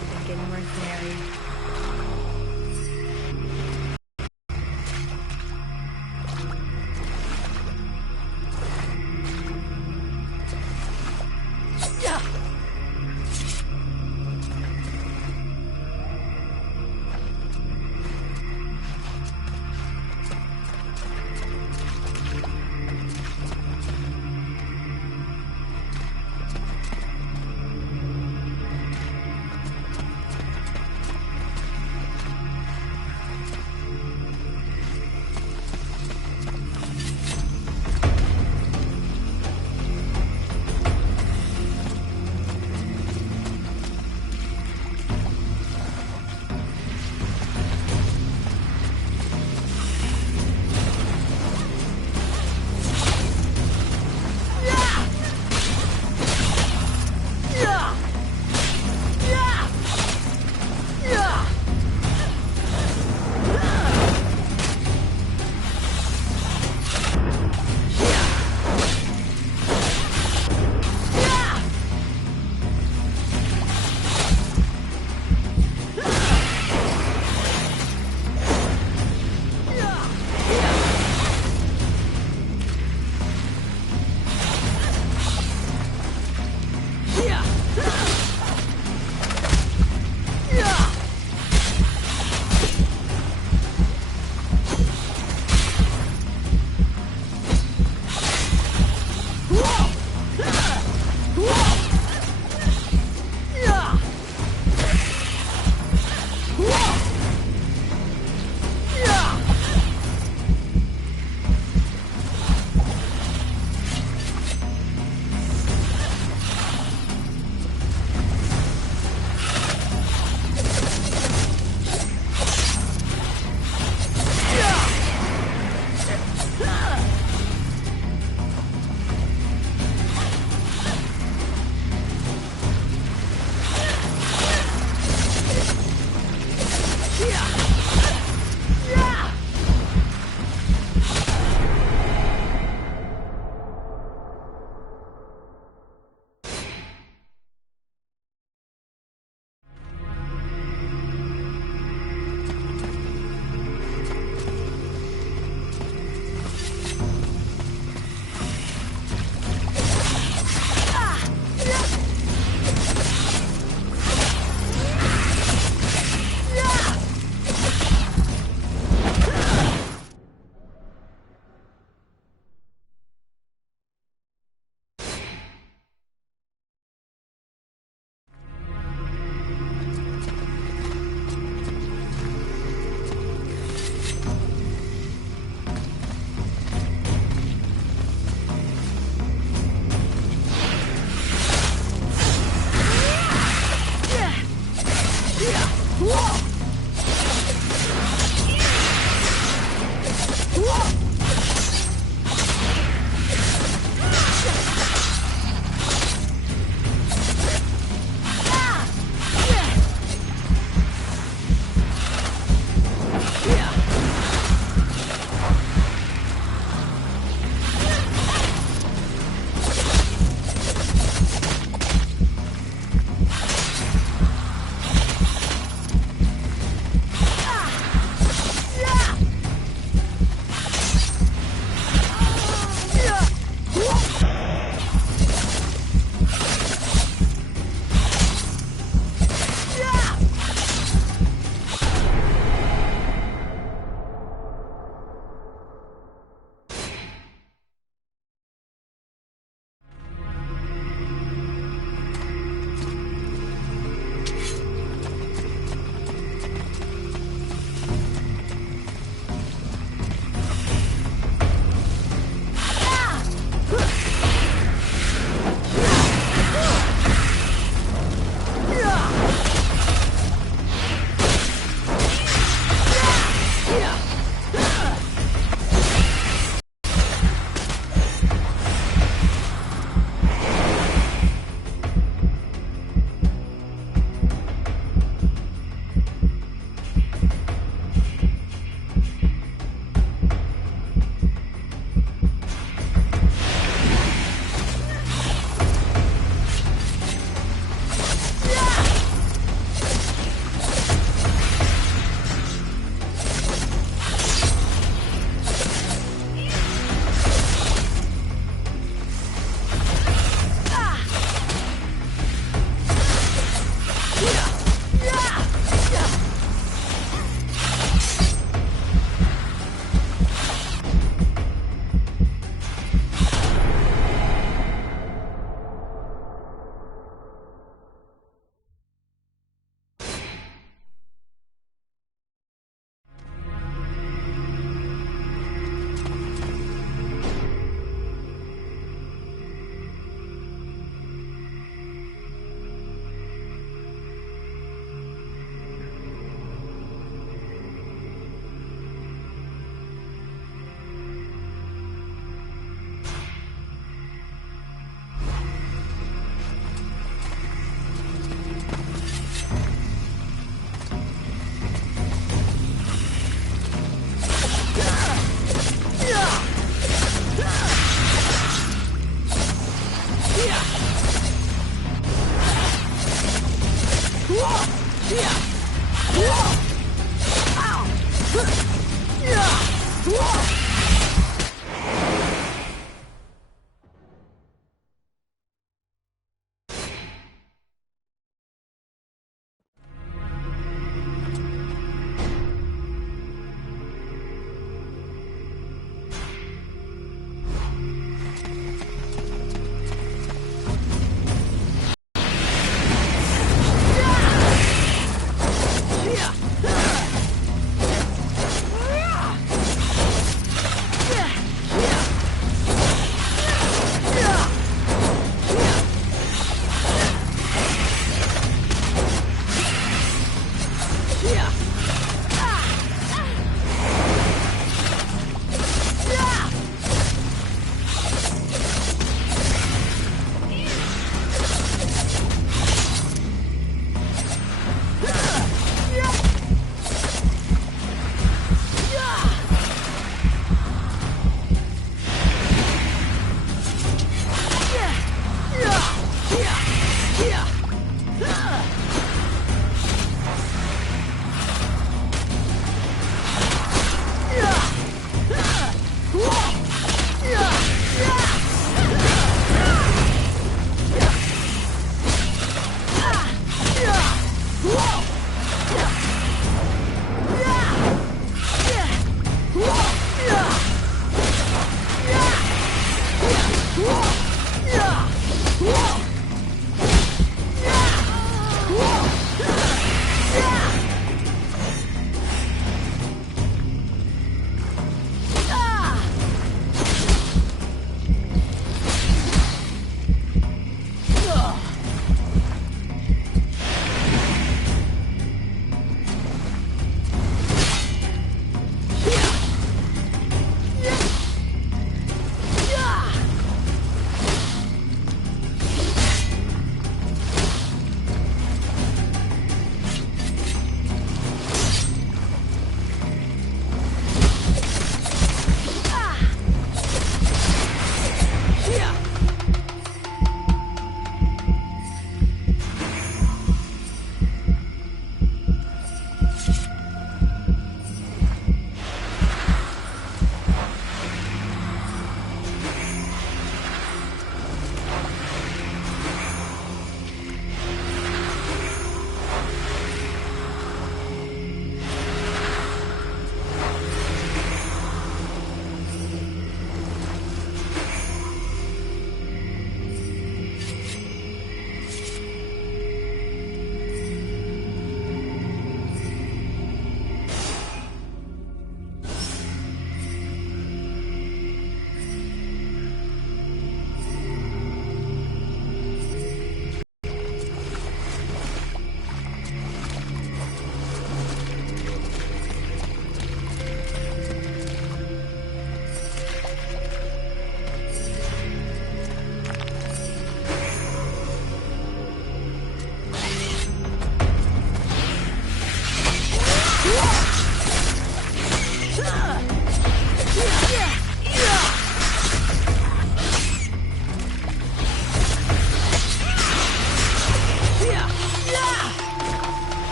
Thinking mercenary.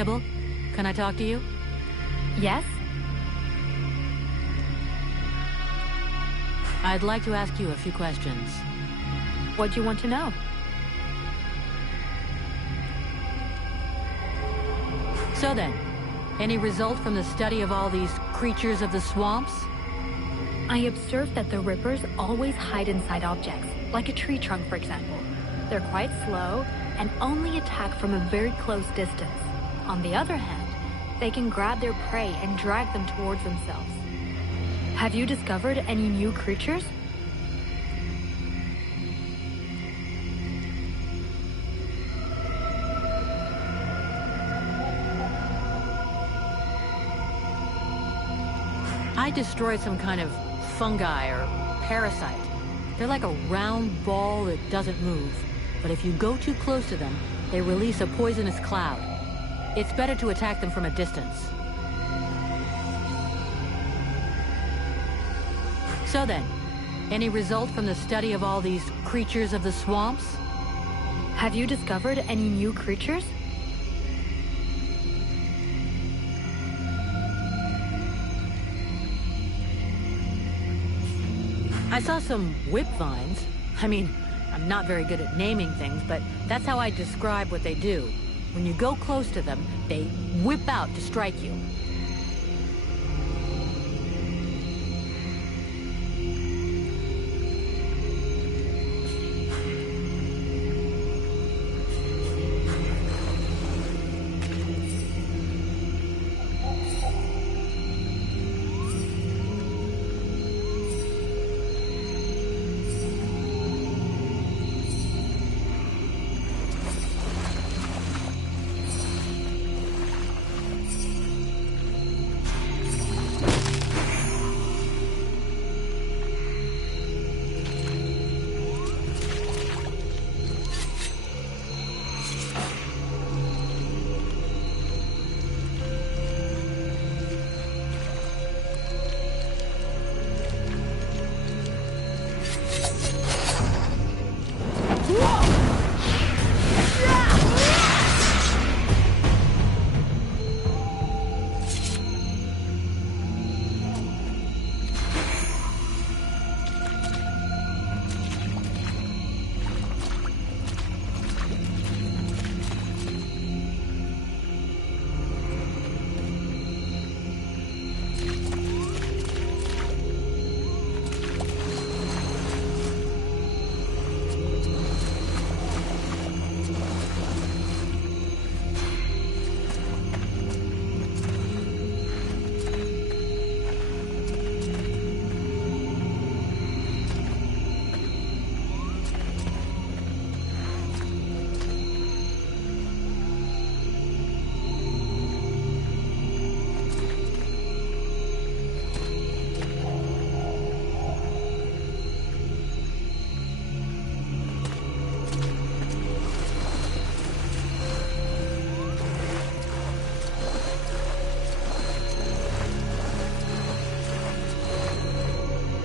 Sybil, can I talk to you? Yes? I'd like to ask you a few questions. What do you want to know? So then, any result from the study of all these creatures of the swamps? I observed that the Rippers always hide inside objects, like a tree trunk, for example. They're quite slow and only attack from a very close distance. On the other hand, they can grab their prey and drag them towards themselves. Have you discovered any new creatures? I destroyed some kind of fungi or parasite. They're like a round ball that doesn't move. But if you go too close to them, they release a poisonous cloud. It's better to attack them from a distance. So then, any result from the study of all these creatures of the swamps? Have you discovered any new creatures? I saw some whip vines. I mean, I'm not very good at naming things, but that's how I describe what they do. When you go close to them, they whip out to strike you.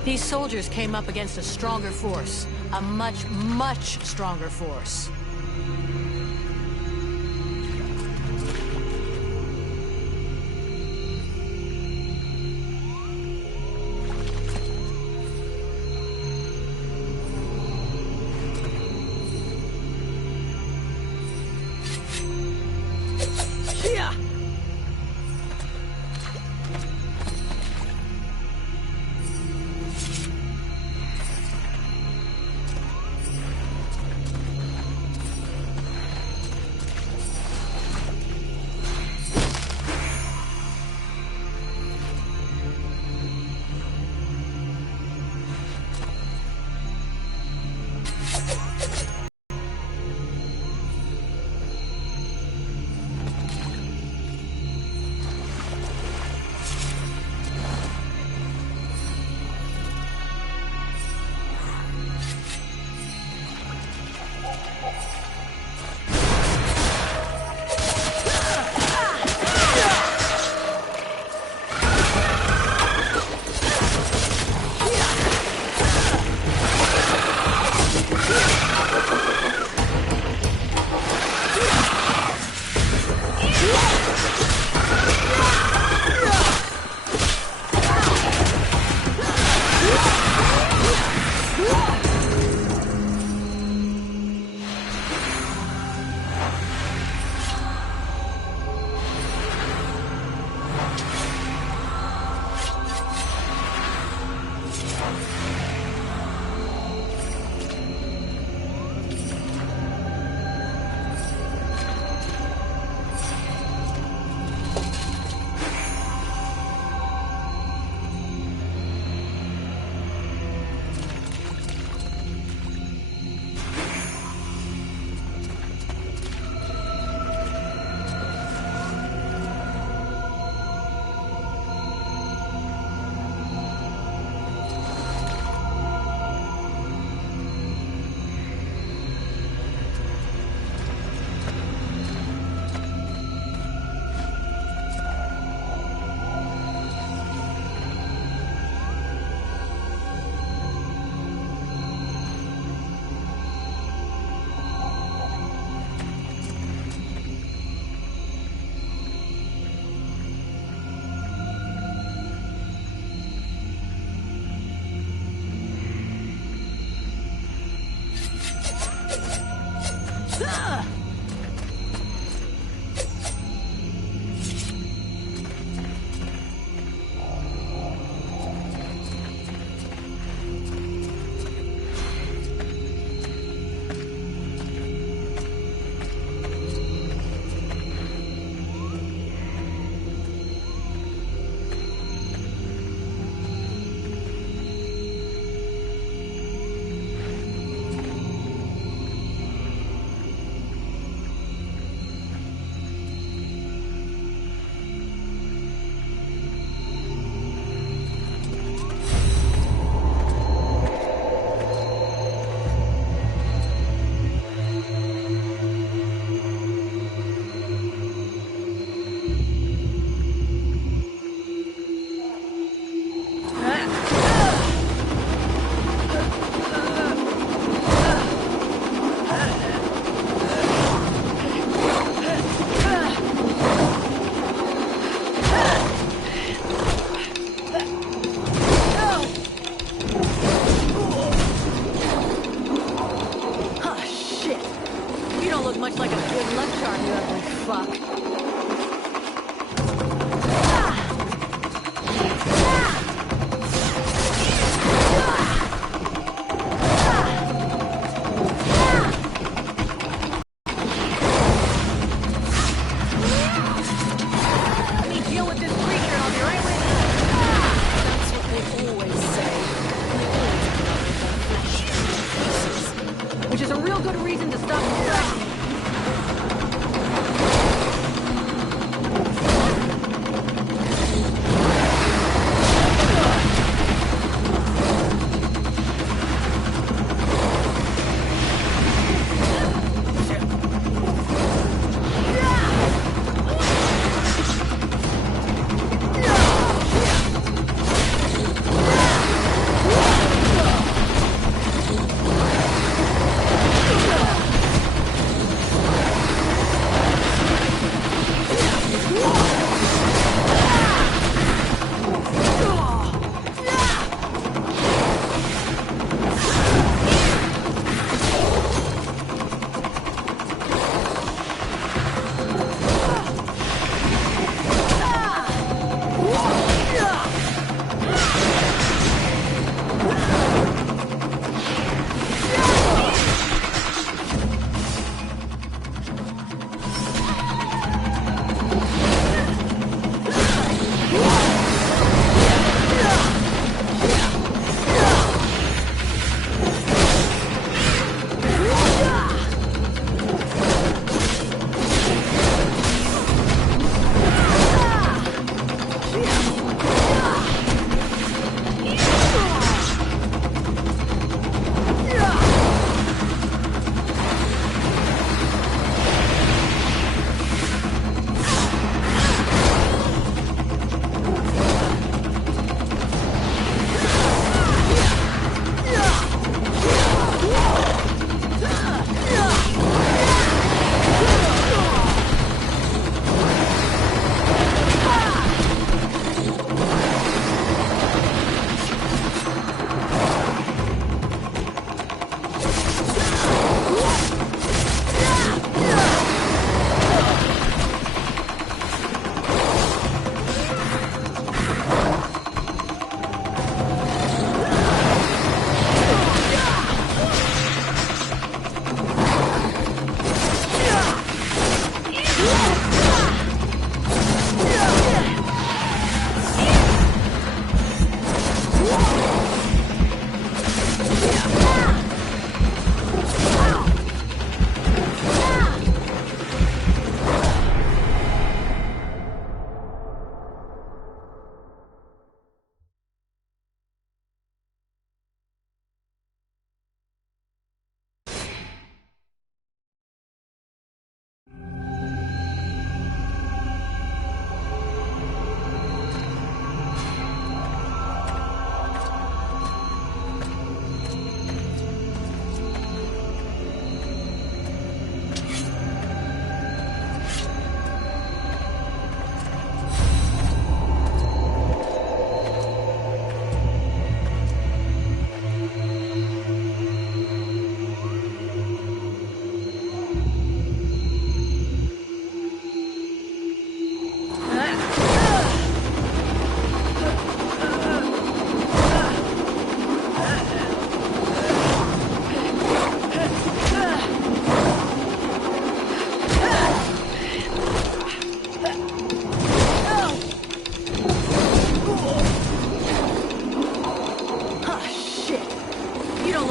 These soldiers came up against a stronger force. A much, much stronger force.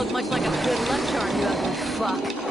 look much like a good luck charm, you ugly fuck.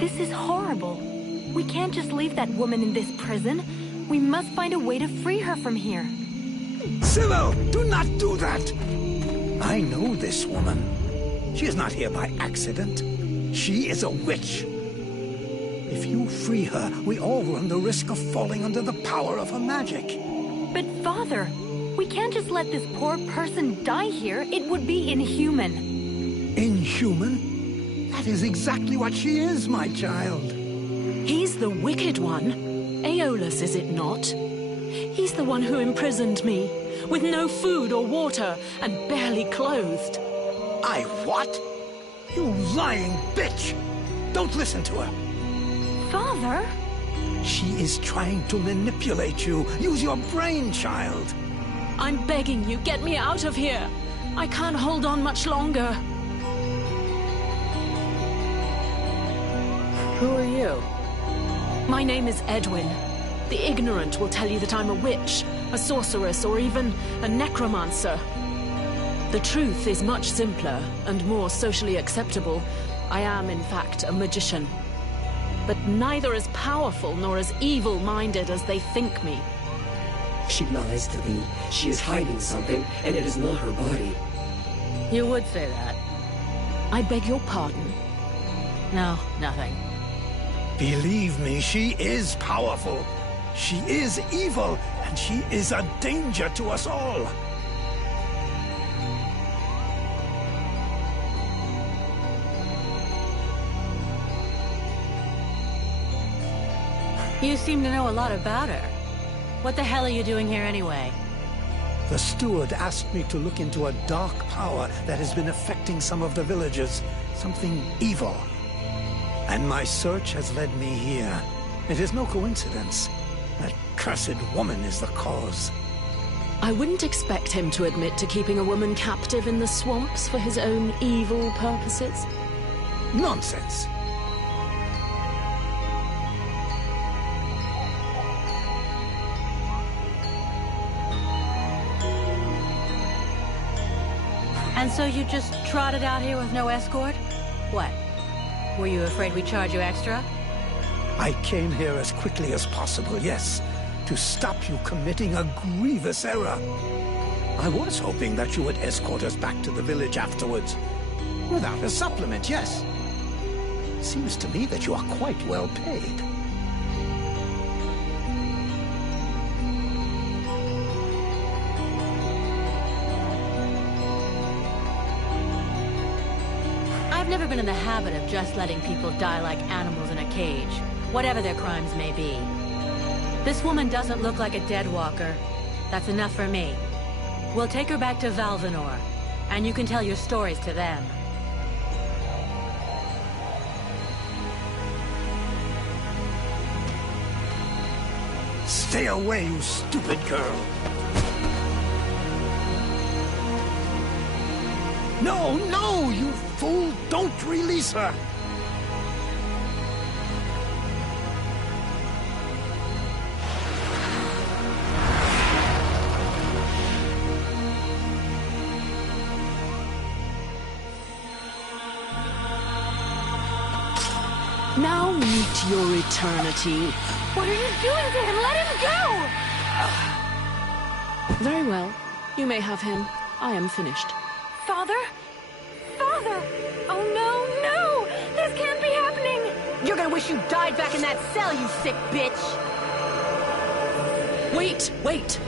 This is horrible. We can't just leave that woman in this prison. We must find a way to free her from here. Sybil, do not do that! I know this woman. She is not here by accident. She is a witch. If you free her, we all run the risk of falling under the power of her magic. But Father, we can't just let this poor person die here. It would be inhuman. Inhuman? That is exactly what she is, my child. He's the wicked one. Aeolus, is it not? He's the one who imprisoned me, with no food or water, and barely clothed. I what? You lying bitch! Don't listen to her. Father? She is trying to manipulate you. Use your brain, child. I'm begging you, get me out of here. I can't hold on much longer. Who are you? My name is Edwin. The ignorant will tell you that I'm a witch, a sorceress, or even a necromancer. The truth is much simpler and more socially acceptable. I am, in fact, a magician. But neither as powerful nor as evil-minded as they think me. She lies to me. She is hiding something, and it is not her body. You would say that. I beg your pardon. No, nothing. Believe me, she is powerful. She is evil, and she is a danger to us all. You seem to know a lot about her. What the hell are you doing here anyway? The steward asked me to look into a dark power that has been affecting some of the villagers. Something evil. And my search has led me here. It is no coincidence. That cursed woman is the cause. I wouldn't expect him to admit to keeping a woman captive in the swamps for his own evil purposes. Nonsense. And so you just trotted out here with no escort? What? Were you afraid we'd charge you extra? I came here as quickly as possible, yes, to stop you committing a grievous error. I was hoping that you would escort us back to the village afterwards. Without a supplement, yes. Seems to me that you are quite well paid. I've never been in the habit of just letting people die like animals in a cage, whatever their crimes may be. This woman doesn't look like a dead walker. That's enough for me. We'll take her back to Valvanor, and you can tell your stories to them. Stay away, you stupid girl. No, no, you fool! Don't release her! Now meet your eternity. What are you doing to him? Let him go! Very well. You may have him. I am finished. Father? Father! Oh no, no! This can't be happening! You're gonna wish you died back in that cell, you sick bitch! Wait, wait!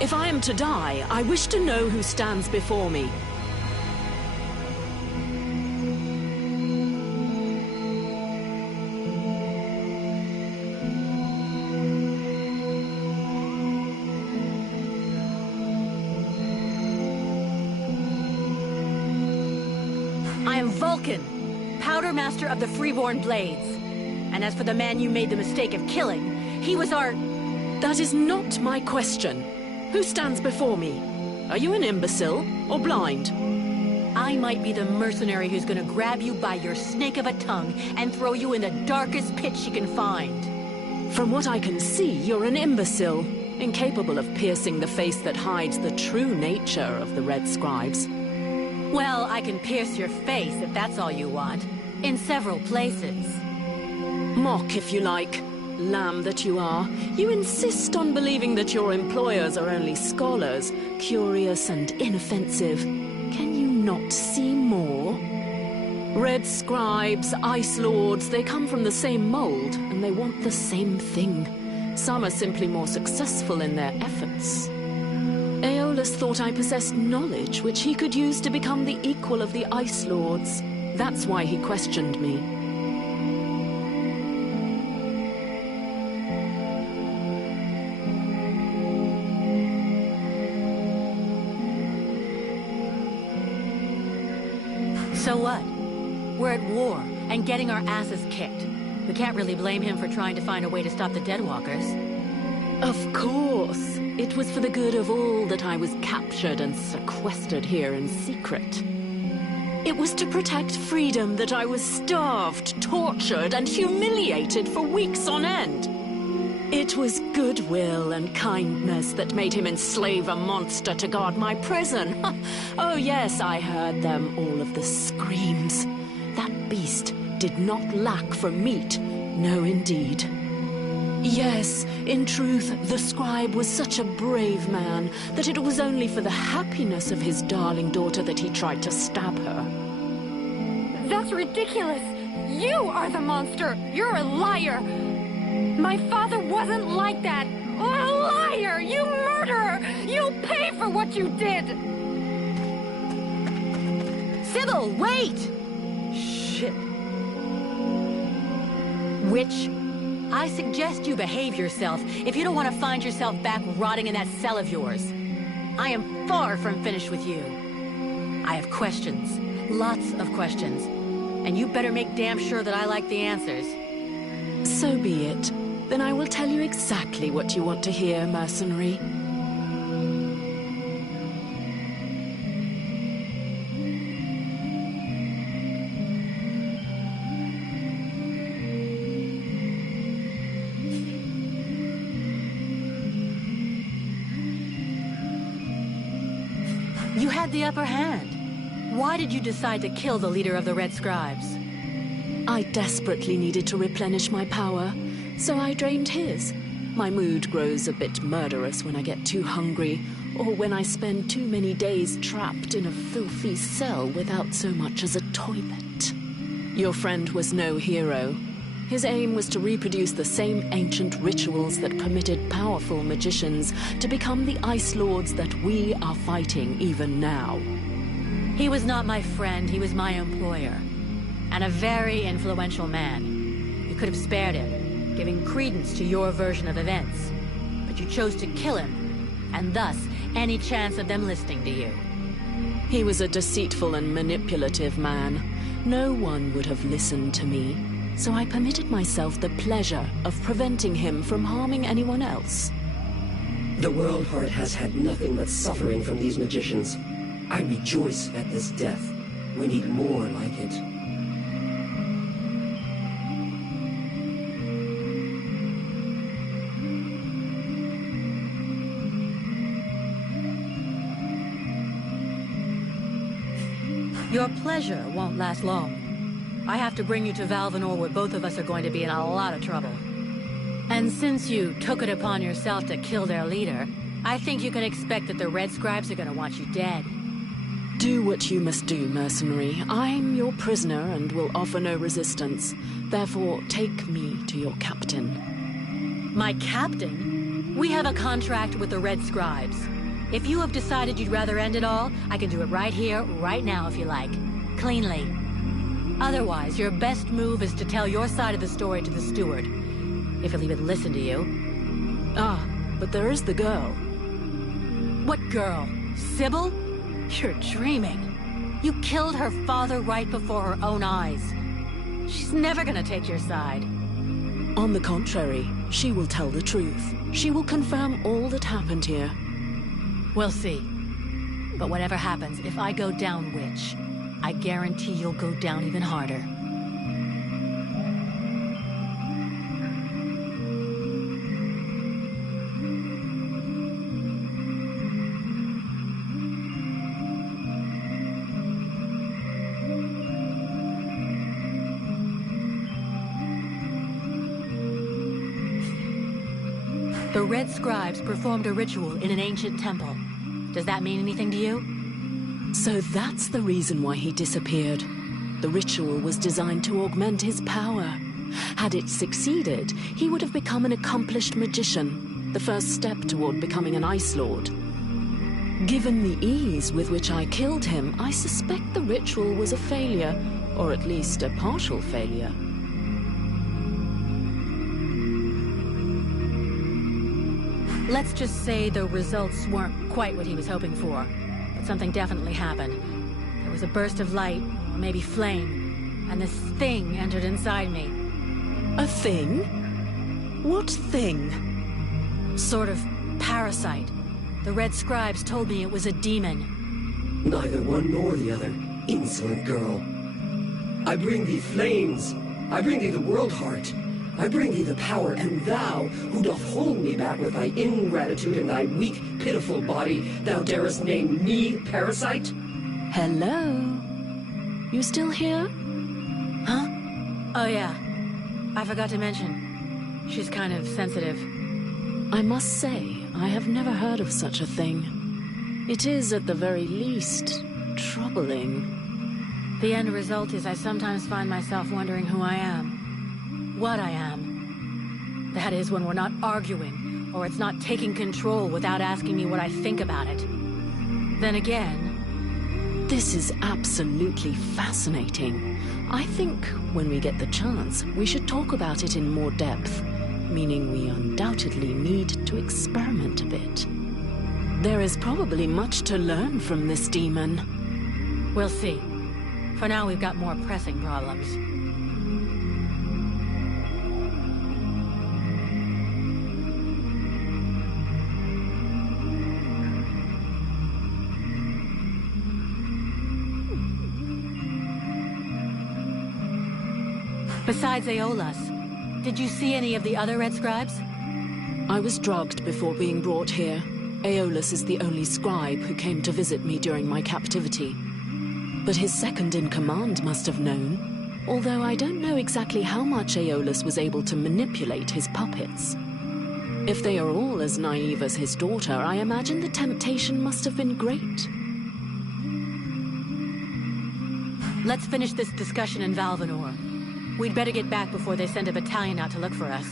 If I am to die, I wish to know who stands before me. I am Vulcan, Powder Master of the Freeborn Blades. And as for the man you made the mistake of killing, he was our... That is not my question. Who stands before me? Are you an imbecile or blind? I might be the mercenary who's gonna grab you by your snake of a tongue and throw you in the darkest pit she can find. From what I can see, you're an imbecile, incapable of piercing the face that hides the true nature of the Red Scribes. Well, I can pierce your face if that's all you want. In several places. Mock, if you like. Lamb that you are. You insist on believing that your employers are only scholars, curious and inoffensive. Can you not see more? Red scribes, ice lords, they come from the same mold, and they want the same thing. Some are simply more successful in their efforts. Aeolus thought I possessed knowledge which he could use to become the equal of the ice lords. That's why he questioned me. So what? We're at war and getting our asses kicked. We can't really blame him for trying to find a way to stop the Deadwalkers. Of course. It was for the good of all that I was captured and sequestered here in secret. It was to protect freedom that I was starved, tortured, and humiliated for weeks on end. It was goodwill and kindness that made him enslave a monster to guard my prison. Oh yes, I heard them, all of the screams. That beast did not lack for meat. No, indeed. Yes, in truth, the scribe was such a brave man that it was only for the happiness of his darling daughter that he tried to stab her. That's ridiculous! You are the monster! You're a liar! My father wasn't like that! Oh, a liar! You murderer! You'll pay for what you did! Sybil, wait! Shit. Witch, I suggest you behave yourself if you don't want to find yourself back rotting in that cell of yours. I am far from finished with you. I have questions. Lots of questions. And you better make damn sure that I like the answers. So be it. Then I will tell you exactly what you want to hear, mercenary. You had the upper hand. Why did you decide to kill the leader of the Red Scribes? I desperately needed to replenish my power, so I drained his. My mood grows a bit murderous when I get too hungry, or when I spend too many days trapped in a filthy cell without so much as a toilet. Your friend was no hero. His aim was to reproduce the same ancient rituals that permitted powerful magicians to become the Ice Lords that we are fighting even now. He was not my friend, he was my employer. And a very influential man. You could have spared him, giving credence to your version of events. But you chose to kill him, and thus any chance of them listening to you. He was a deceitful and manipulative man. No one would have listened to me, so I permitted myself the pleasure of preventing him from harming anyone else. The World Heart has had nothing but suffering from these magicians. I rejoice at this death. We need more like it. Your pleasure won't last long. I have to bring you to Valvanor where both of us are going to be in a lot of trouble. And since you took it upon yourself to kill their leader, I think you can expect that the Red Scribes are going to want you dead. Do what you must do, mercenary. I'm your prisoner and will offer no resistance. Therefore, take me to your captain. My captain? We have a contract with the Red Scribes. If you have decided you'd rather end it all, I can do it right here, right now if you like. Cleanly. Otherwise, your best move is to tell your side of the story to the steward. If he'll even listen to you. Ah, but there is the girl. What girl? Sybil? You're dreaming. You killed her father right before her own eyes. She's never gonna take your side. On the contrary, she will tell the truth. She will confirm all that happened here. We'll see. But whatever happens, if I go down Witch, I guarantee you'll go down even harder. The Red Scribes performed a ritual in an ancient temple. Does that mean anything to you? So that's the reason why he disappeared. The ritual was designed to augment his power. Had it succeeded, he would have become an accomplished magician, the first step toward becoming an Ice Lord. Given the ease with which I killed him, I suspect the ritual was a failure, or at least a partial failure. Let's just say the results weren't quite what he was hoping for, but something definitely happened. There was a burst of light, or maybe flame, and this thing entered inside me. A thing? What thing? Sort of parasite. The Red Scribes told me it was a demon. Neither one nor the other, insolent girl. I bring thee flames. I bring thee the world heart. I bring thee the power, and thou, who doth hold me back with thy ingratitude and thy weak, pitiful body, thou darest name me parasite? Hello? You still here? Huh? Oh yeah. I forgot to mention. She's kind of sensitive. I must say, I have never heard of such a thing. It is, at the very least, troubling. The end result is I sometimes find myself wondering who I am. What I am. That is, when we're not arguing, or it's not taking control without asking me what I think about it. Then again... This is absolutely fascinating. I think, when we get the chance, we should talk about it in more depth, meaning we undoubtedly need to experiment a bit. There is probably much to learn from this demon. We'll see. For now, we've got more pressing problems. Besides Aeolus, did you see any of the other Red Scribes? I was drugged before being brought here. Aeolus is the only scribe who came to visit me during my captivity. But his second-in-command must have known, although I don't know exactly how much Aeolus was able to manipulate his puppets. If they are all as naive as his daughter, I imagine the temptation must have been great. Let's finish this discussion in Valvanor. We'd better get back before they send a battalion out to look for us.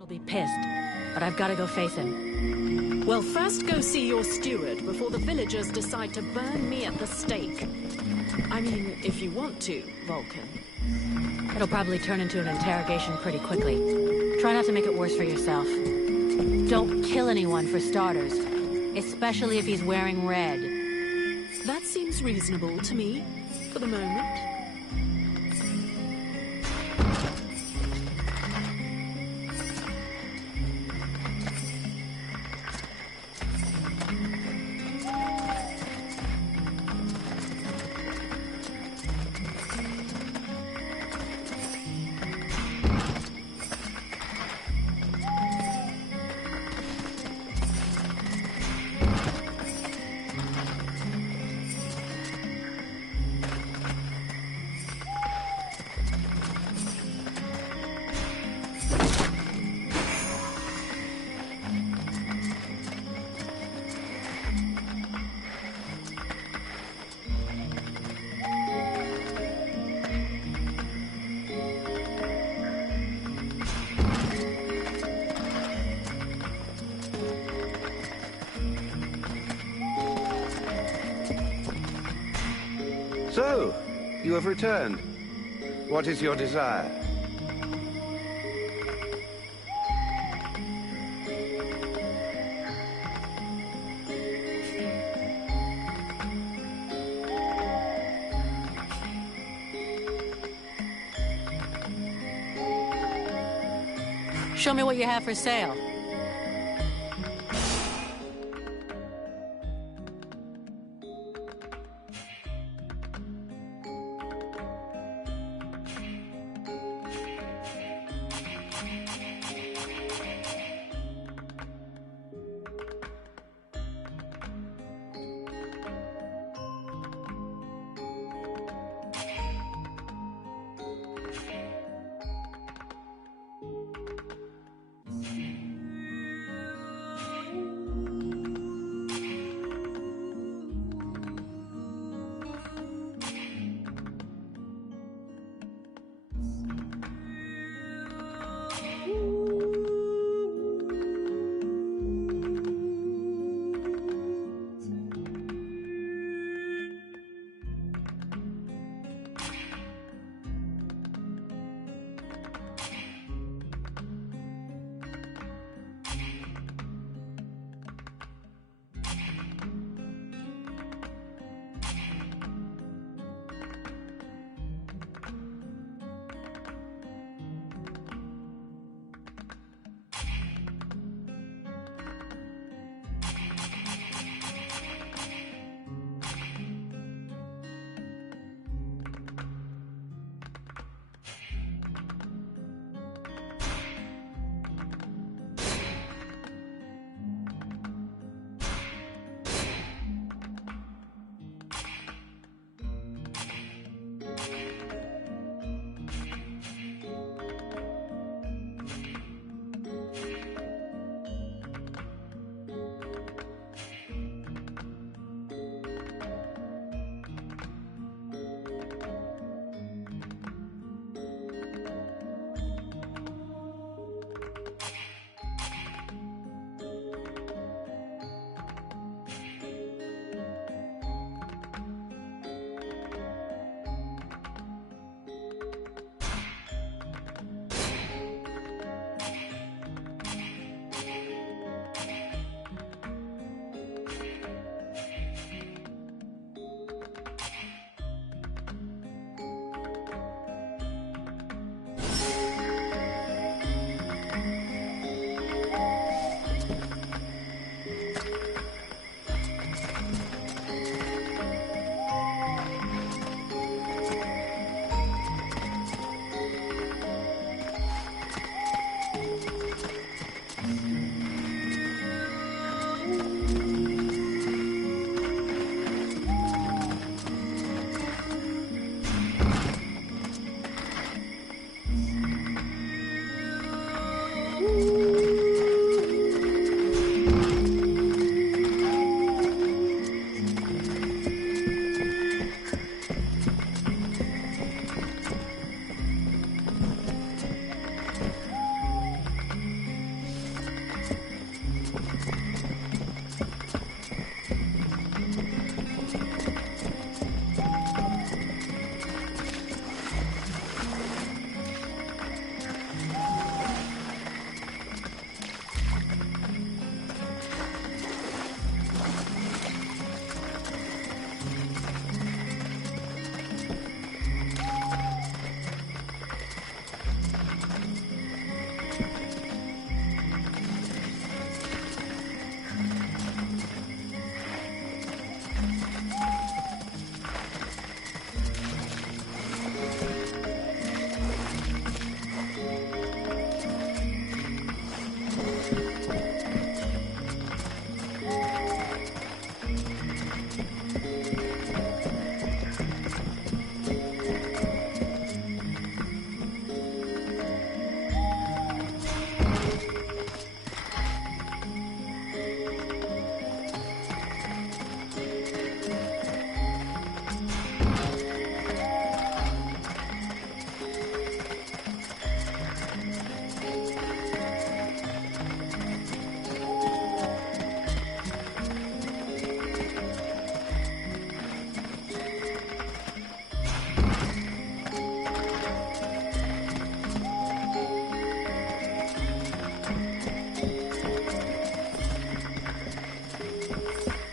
I'll be pissed, but I've got to go face him. Well, first go see your steward before the villagers decide to burn me at the stake. I mean, if you want to, Vulcan. It'll probably turn into an interrogation pretty quickly. Try not to make it worse for yourself. Don't kill anyone for starters, especially if he's wearing red. That seems reasonable to me, for the moment. So, you have returned. What is your desire? Show me what you have for sale.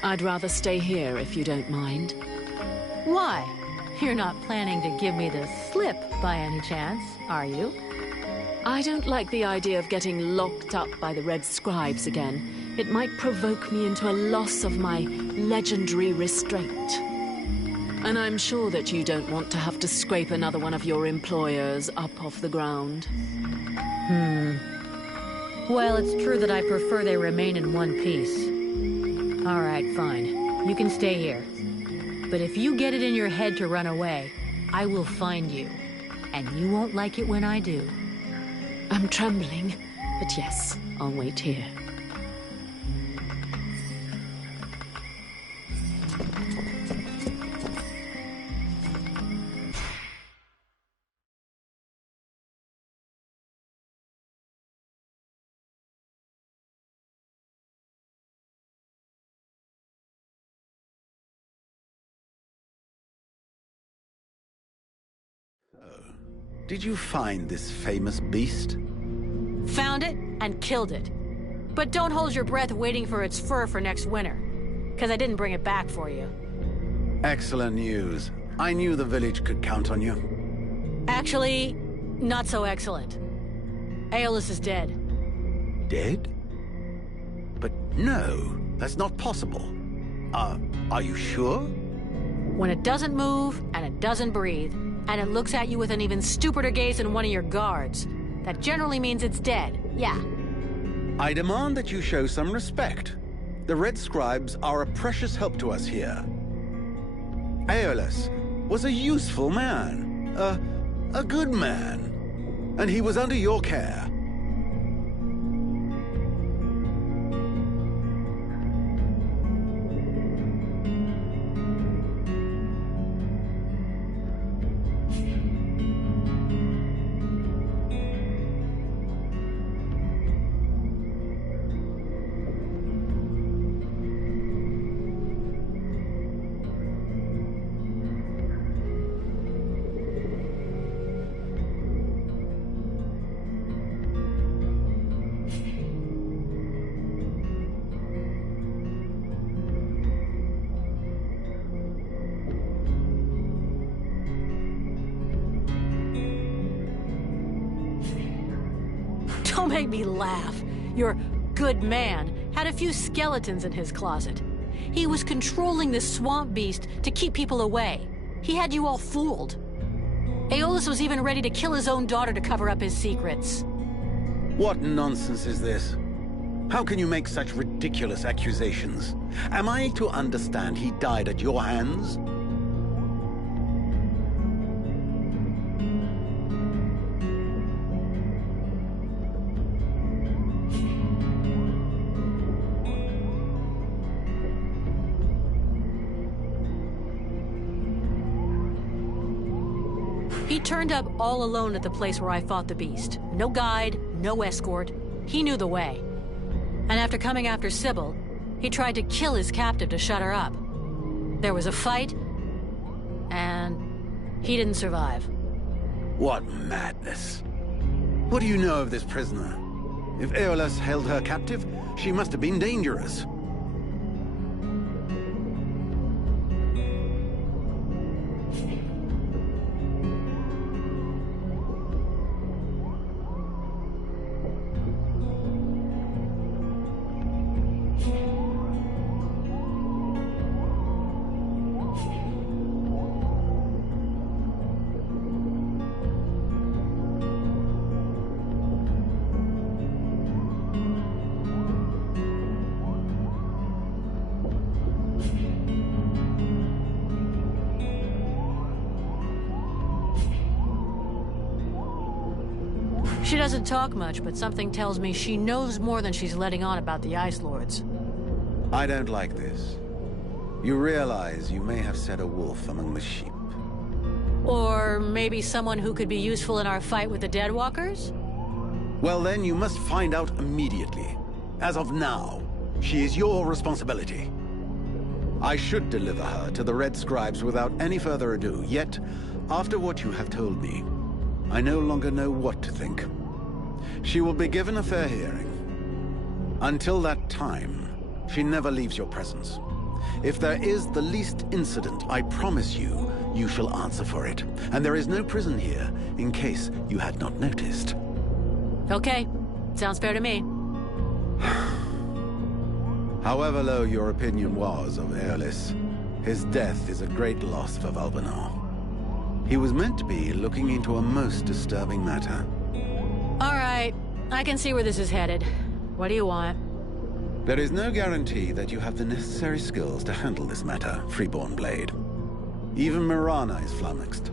I'd rather stay here if you don't mind. Why? You're not planning to give me the slip by any chance, are you? I don't like the idea of getting locked up by the Red Scribes again. It might provoke me into a loss of my legendary restraint. And I'm sure that you don't want to have to scrape another one of your employers up off the ground. Well, it's true that I prefer they remain in one piece. All right, fine. You can stay here. But if you get it in your head to run away, I will find you. And you won't like it when I do. I'm trembling, but yes, I'll wait here. Did you find this famous beast? Found it and killed it. But don't hold your breath waiting for its fur for next winter. Because I didn't bring it back for you. Excellent news. I knew the village could count on you. Actually, not so excellent. Aeolus is dead. Dead? But no, that's not possible. Are you sure? When it doesn't move, and it doesn't breathe, and it looks at you with an even stupider gaze than one of your guards, that generally means it's dead, yeah. I demand that you show some respect. The Red Scribes are a precious help to us here. Aeolus was a useful man, a good man, and he was under your care. Don't make me laugh. Your good man had a few skeletons in his closet. He was controlling this swamp beast to keep people away. He had you all fooled. Aeolus was even ready to kill his own daughter to cover up his secrets. What nonsense is this? How can you make such ridiculous accusations? Am I to understand he died at your hands? He turned up all alone at the place where I fought the beast. No guide, no escort. He knew the way. And after coming after Sybil, he tried to kill his captive to shut her up. There was a fight, and he didn't survive. What madness. What do you know of this prisoner? If Aeolus held her captive, she must have been dangerous. She doesn't talk much, but something tells me she knows more than she's letting on about the Ice Lords. I don't like this. You realize you may have set a wolf among the sheep. Or maybe someone who could be useful in our fight with the Deadwalkers? Well then, you must find out immediately. As of now, she is your responsibility. I should deliver her to the Red Scribes without any further ado, yet, after what you have told me, I no longer know what to think. She will be given a fair hearing. Until that time, she never leaves your presence. If there is the least incident, I promise you, you shall answer for it. And there is no prison here, in case you had not noticed. Okay. Sounds fair to me. However low your opinion was of Aerlis, his death is a great loss for Valbanar. He was meant to be looking into a most disturbing matter. All right. I can see where this is headed. What do you want? There is no guarantee that you have the necessary skills to handle this matter, Freeborn Blade. Even Mirana is flummoxed.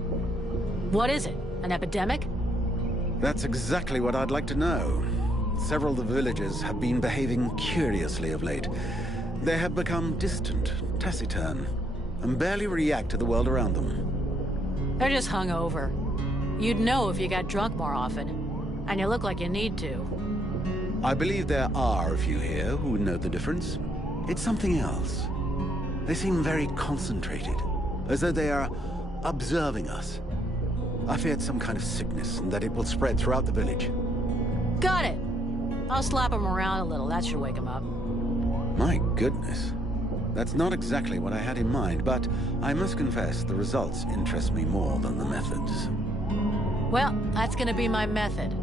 What is it? An epidemic? That's exactly what I'd like to know. Several of the villagers have been behaving curiously of late. They have become distant, taciturn, and barely react to the world around them. They're just hungover. You'd know if you got drunk more often. And you look like you need to. I believe there are a few here who know the difference. It's something else. They seem very concentrated, as though they are observing us. I feared some kind of sickness and that it will spread throughout the village. Got it. I'll slap him around a little. That should wake him up. My goodness. That's not exactly what I had in mind, but I must confess the results interest me more than the methods. Well, that's gonna be my method.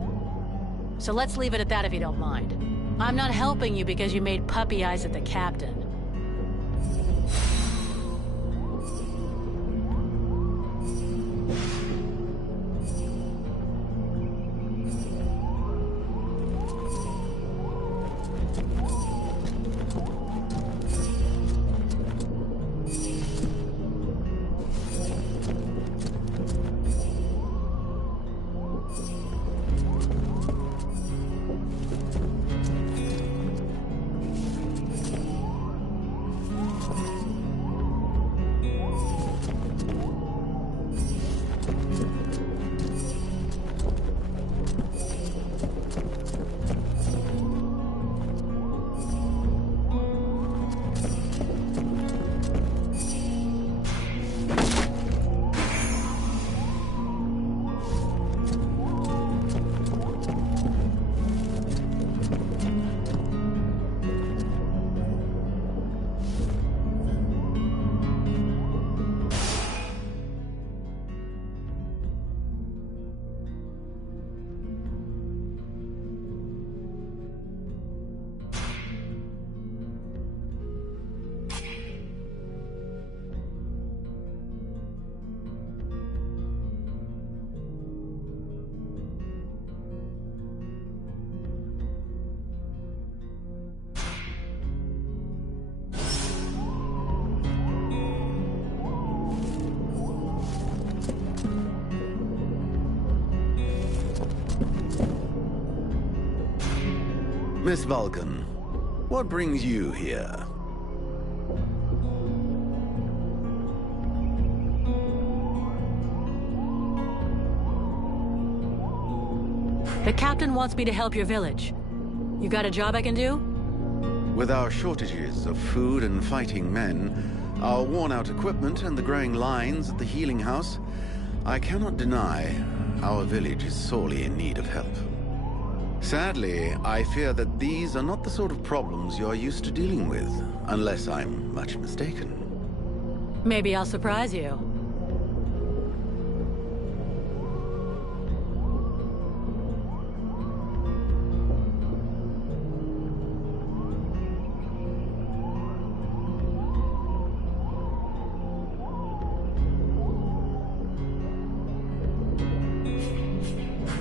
So let's leave it at that if you don't mind. I'm not helping you because you made puppy eyes at the captain. Miss Vulcan, what brings you here? The captain wants me to help your village. You got a job I can do? With our shortages of food and fighting men, our worn-out equipment and the growing lines at the healing house, I cannot deny our village is sorely in need of help. Sadly, I fear that these are not the sort of problems you're used to dealing with, unless I'm much mistaken. Maybe I'll surprise you.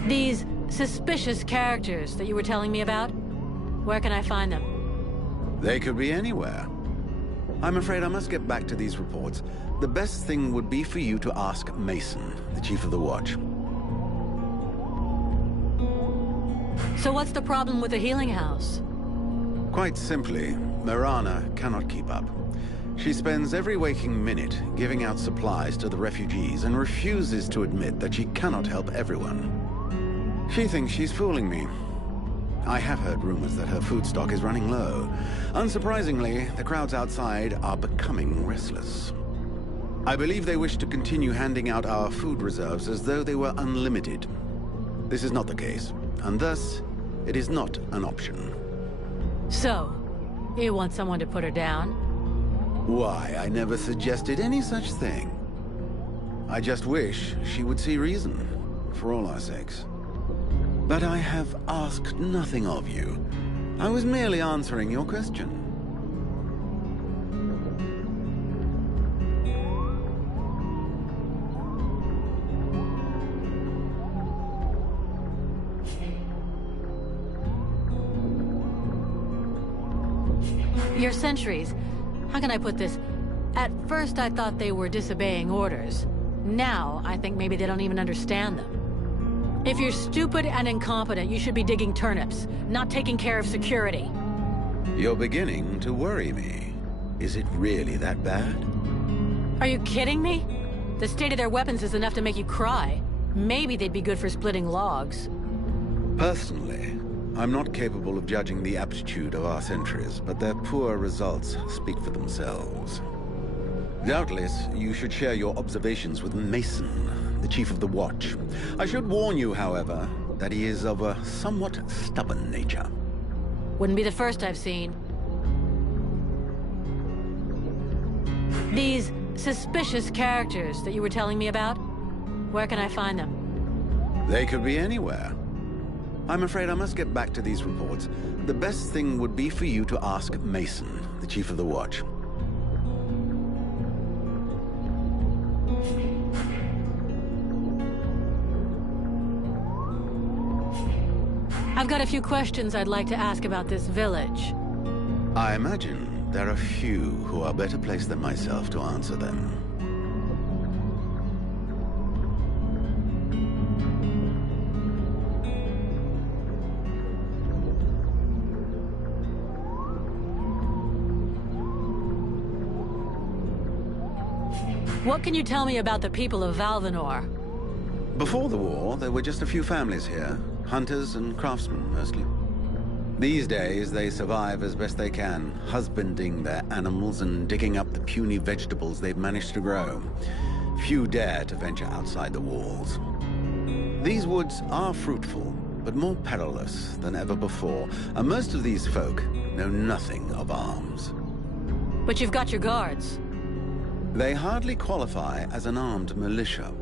These suspicious characters that you were telling me about, where can I find them? They could be anywhere. I'm afraid I must get back to these reports. The best thing would be for you to ask Mason, the chief of the watch. So what's the problem with the healing house? Quite simply, Mirana cannot keep up. She spends every waking minute giving out supplies to the refugees and refuses to admit that she cannot help everyone. She thinks she's fooling me. I have heard rumors that her food stock is running low. Unsurprisingly, the crowds outside are becoming restless. I believe they wish to continue handing out our food reserves as though they were unlimited. This is not the case, and thus, it is not an option. So, you want someone to put her down? Why, I never suggested any such thing. I just wish she would see reason, for all our sakes. But I have asked nothing of you. I was merely answering your question. Your sentries, how can I put this? At first I thought they were disobeying orders. Now I think maybe they don't even understand them. If you're stupid and incompetent, you should be digging turnips, not taking care of security. You're beginning to worry me. Is it really that bad? Are you kidding me? The state of their weapons is enough to make you cry. Maybe they'd be good for splitting logs. Personally, I'm not capable of judging the aptitude of our sentries, but their poor results speak for themselves. Doubtless, you should share your observations with Mason, the chief of the watch. I should warn you, however, that he is of a somewhat stubborn nature. Wouldn't be the first I've seen. These suspicious characters that you were telling me about, where can I find them? They could be anywhere. I'm afraid I must get back to these reports. The best thing would be for you to ask Mason, the chief of the watch. I've got a few questions I'd like to ask about this village. I imagine there are few who are better placed than myself to answer them. What can you tell me about the people of Valvanor? Before the war, there were just a few families here. Hunters and craftsmen, mostly. These days, they survive as best they can, husbanding their animals and digging up the puny vegetables they've managed to grow. Few dare to venture outside the walls. These woods are fruitful, but more perilous than ever before, and most of these folk know nothing of arms. But you've got your guards. They hardly qualify as an armed militia.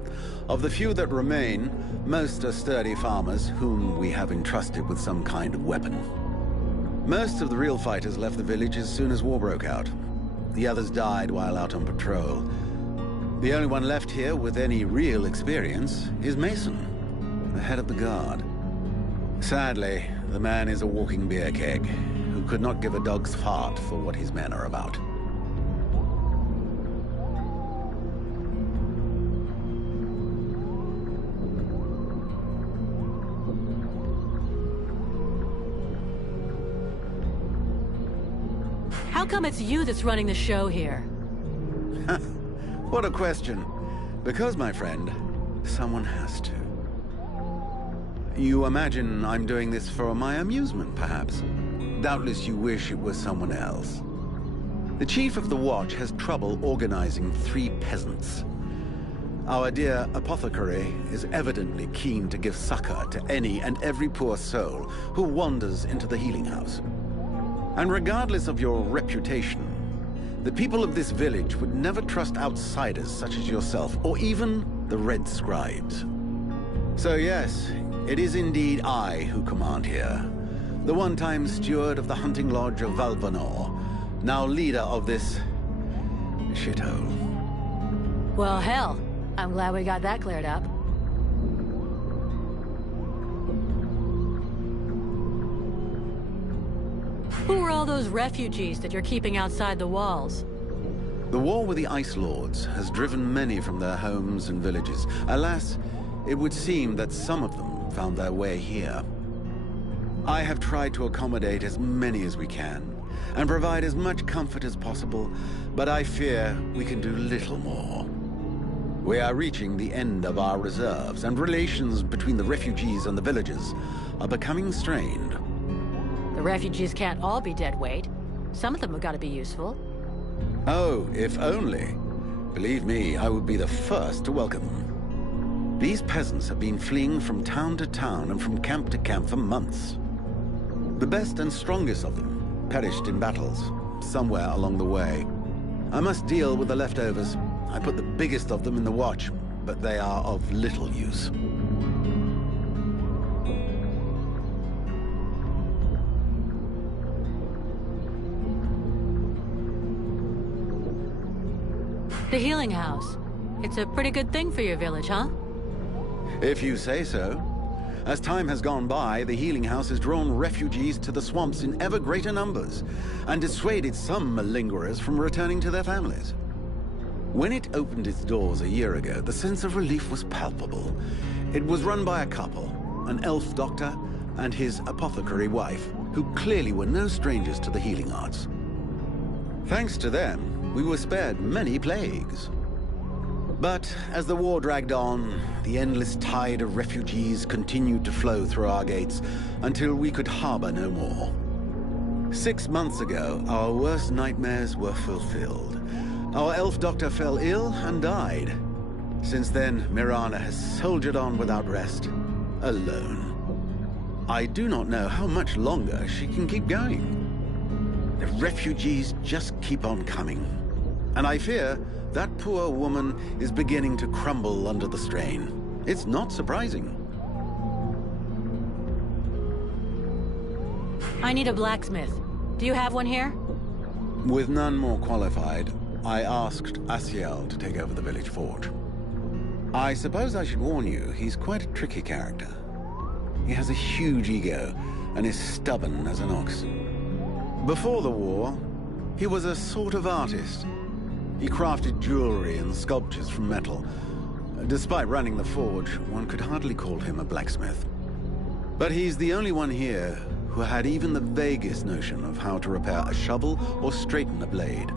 Of the few that remain, most are sturdy farmers whom we have entrusted with some kind of weapon. Most of the real fighters left the village as soon as war broke out. The others died while out on patrol. The only one left here with any real experience is Mason, the head of the guard. Sadly, the man is a walking beer keg, who could not give a dog's fart for what his men are about. How come it's you that's running the show here? What a question. Because, my friend, someone has to. You imagine I'm doing this for my amusement, perhaps? Doubtless you wish it was someone else. The chief of the watch has trouble organizing 3 peasants. Our dear apothecary is evidently keen to give succor to any and every poor soul who wanders into the healing house. And regardless of your reputation, the people of this village would never trust outsiders such as yourself, or even the Red Scribes. So yes, it is indeed I who command here. The one-time steward of the hunting lodge of Valvanor, now leader of this shithole. Well, hell, I'm glad we got that cleared up. Who are all those refugees that you're keeping outside the walls? The war with the Ice Lords has driven many from their homes and villages. Alas, it would seem that some of them found their way here. I have tried to accommodate as many as we can, and provide as much comfort as possible, but I fear we can do little more. We are reaching the end of our reserves, and relations between the refugees and the villagers are becoming strained. The refugees can't all be dead weight. Some of them have got to be useful. Oh, if only. Believe me, I would be the first to welcome them. These peasants have been fleeing from town to town and from camp to camp for months. The best and strongest of them perished in battles, somewhere along the way. I must deal with the leftovers. I put the biggest of them in the watch, but they are of little use. The healing house. It's a pretty good thing for your village, huh? If you say so. As time has gone by, the healing house has drawn refugees to the swamps in ever greater numbers, and dissuaded some malingerers from returning to their families. When it opened its doors a year ago, the sense of relief was palpable. It was run by a couple, an elf doctor and his apothecary wife, who clearly were no strangers to the healing arts. Thanks to them, we were spared many plagues. But as the war dragged on, the endless tide of refugees continued to flow through our gates until we could harbor no more. 6 months ago, our worst nightmares were fulfilled. Our elf doctor fell ill and died. Since then, Mirana has soldiered on without rest, alone. I do not know how much longer she can keep going. The refugees just keep on coming. And I fear that poor woman is beginning to crumble under the strain. It's not surprising. I need a blacksmith. Do you have one here? With none more qualified, I asked Asiel to take over the village forge. I suppose I should warn you, he's quite a tricky character. He has a huge ego and is stubborn as an ox. Before the war, he was a sort of artist. He crafted jewelry and sculptures from metal. Despite running the forge, one could hardly call him a blacksmith. But he's the only one here who had even the vaguest notion of how to repair a shovel or straighten a blade.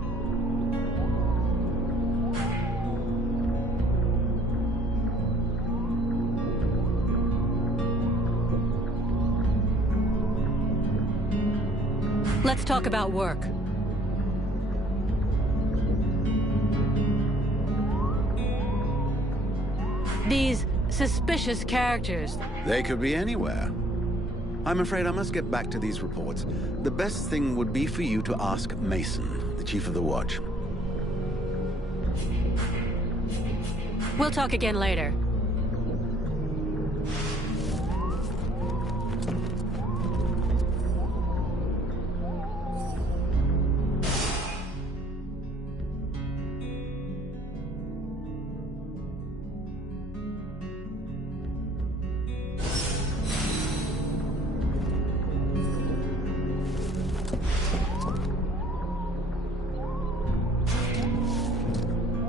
Let's talk about work. These suspicious characters. They could be anywhere. I'm afraid I must get back to these reports. The best thing would be for you to ask Mason, the chief of the watch. We'll talk again later.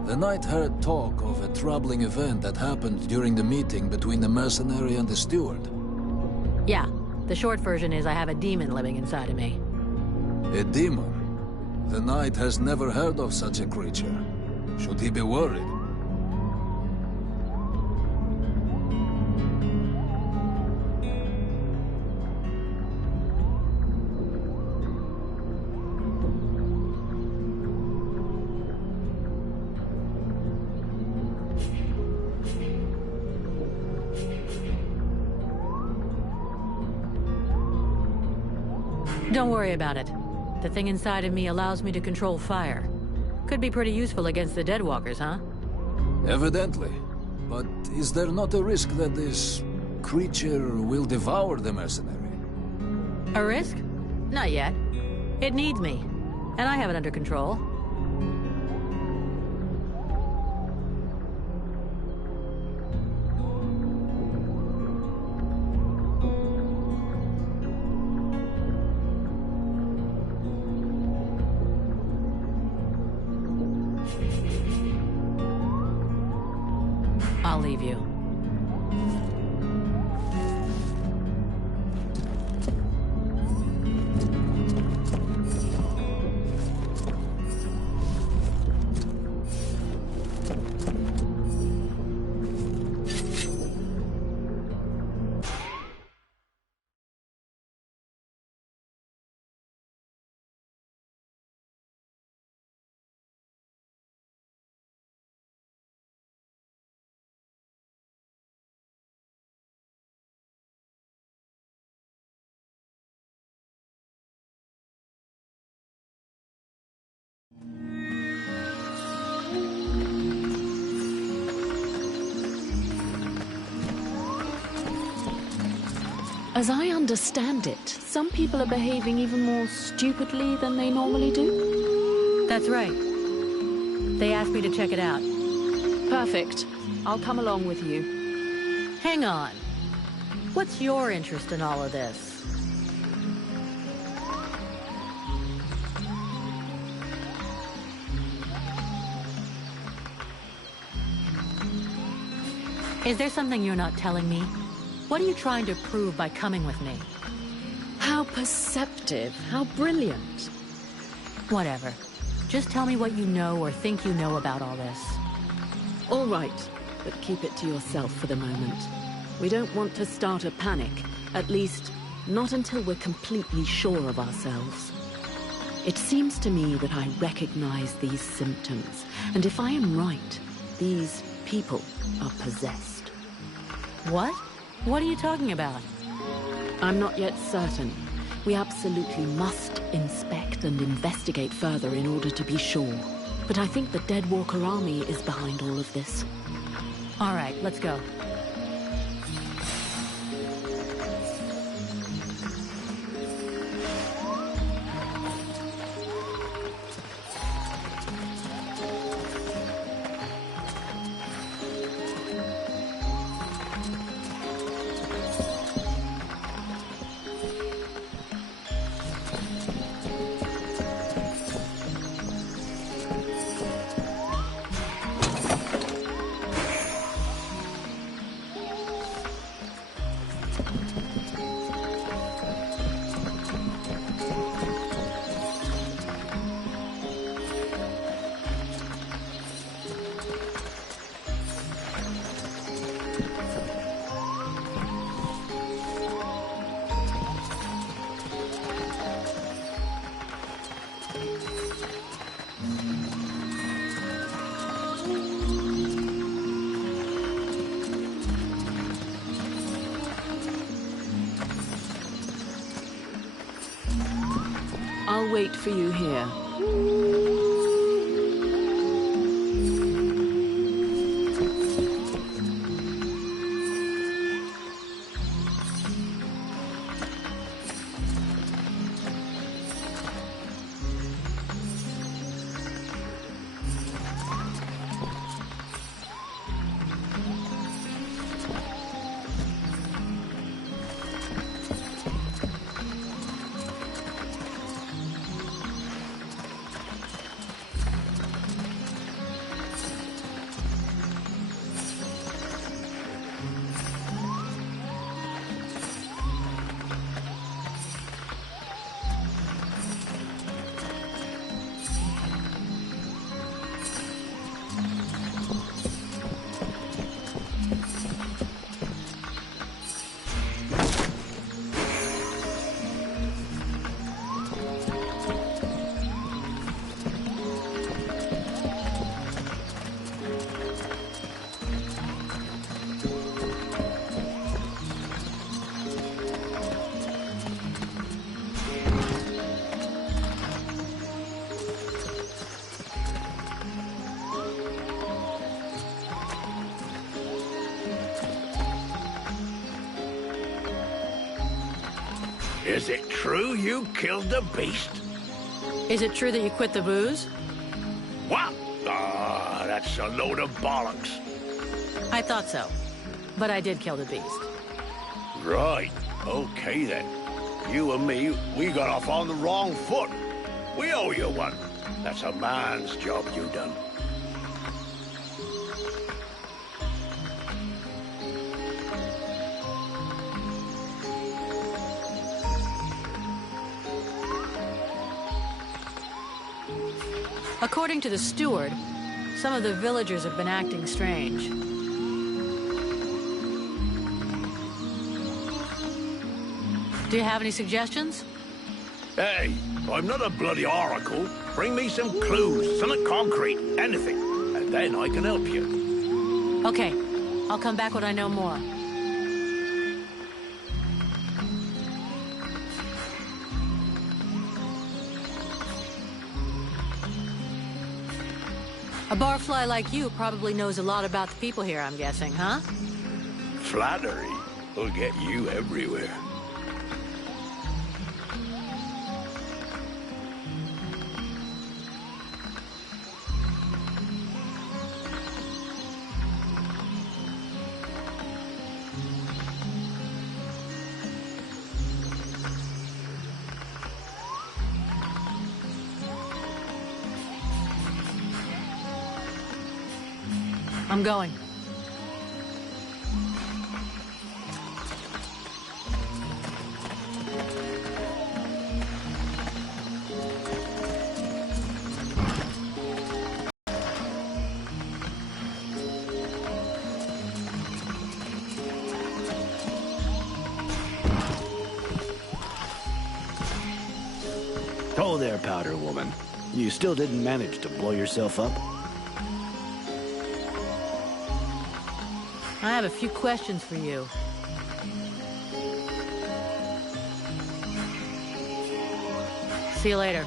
The knight heard talk of a troubling event that happened during the meeting between the mercenary and the steward. Yeah, the short version is I have a demon living inside of me. A demon? The knight has never heard of such a creature. Should he be worried? Don't worry about it. The thing inside of me allows me to control fire. Could be pretty useful against the Deadwalkers, huh? Evidently. But is there not a risk that this creature will devour the mercenary? A risk? Not yet. It needs me, and I have it under control. I'll leave you. As I understand it, some people are behaving even more stupidly than they normally do? That's right. They asked me to check it out. Perfect. I'll come along with you. Hang on. What's your interest in all of this? Is there something you're not telling me? What are you trying to prove by coming with me? How perceptive, how brilliant. Whatever. Just tell me what you know or think you know about all this. All right, but keep it to yourself for the moment. We don't want to start a panic, at least not until we're completely sure of ourselves. It seems to me that I recognize these symptoms, and if I am right, these people are possessed. What? What are you talking about? I'm not yet certain. We absolutely must inspect and investigate further in order to be sure. But I think the Dead Walker army is behind all of this. All right, let's go. I'll wait for you here. Is it true you killed the beast? Is it true that you quit the booze? What? Ah, that's a load of bollocks. I thought so. But I did kill the beast. Right. Okay, then. You and me, we got off on the wrong foot. We owe you one. That's a man's job you done. According to the steward, some of the villagers have been acting strange. Do you have any suggestions? Hey, I'm not a bloody oracle. Bring me some clues, something concrete, anything, and then I can help you. Okay, I'll come back when I know more. A barfly like you probably knows a lot about the people here, I'm guessing, huh? Flattery will get you everywhere. I'm going. Oh there, Powder Woman. You still didn't manage to blow yourself up? I have a few questions for you. See you later.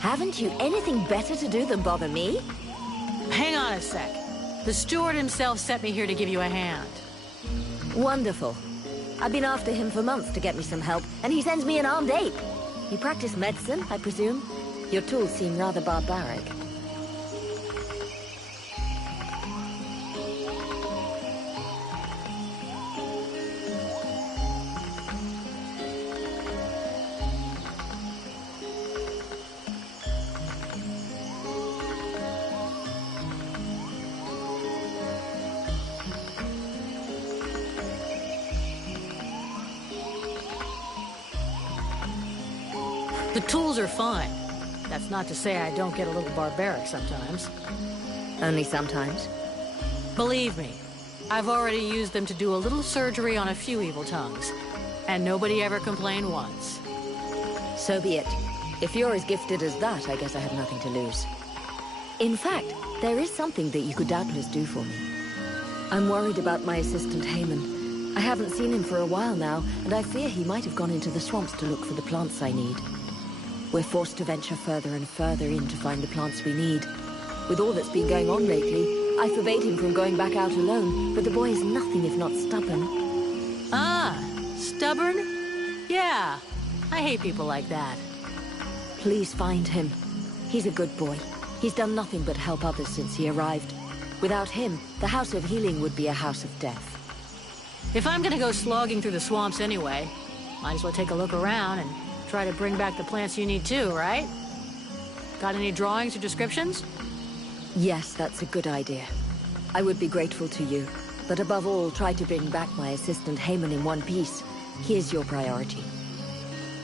Haven't you anything better to do than bother me? Hang on a sec. The steward himself sent me here to give you a hand. Wonderful. I've been after him for months to get me some help, and he sends me an armed ape. You practice medicine, I presume? Your tools seem rather barbaric. The tools are fine. That's not to say I don't get a little barbaric sometimes. Only sometimes. Believe me, I've already used them to do a little surgery on a few evil tongues, and nobody ever complained once. So be it. If you're as gifted as that, I guess I have nothing to lose. In fact, there is something that you could doubtless do for me. I'm worried about my assistant Haman. I haven't seen him for a while now, and I fear he might have gone into the swamps to look for the plants I need. We're forced to venture further and further in to find the plants we need. With all that's been going on lately, I forbade him from going back out alone, but the boy is nothing if not stubborn. Ah, stubborn? Yeah, I hate people like that. Please find him. He's a good boy. He's done nothing but help others since he arrived. Without him, the House of Healing would be a house of death. If I'm gonna go slogging through the swamps anyway, might as well take a look around and try to bring back the plants you need too, right? Got any drawings or descriptions? Yes, that's a good idea. I would be grateful to you. But above all, try to bring back my assistant Haman in one piece. He is your priority.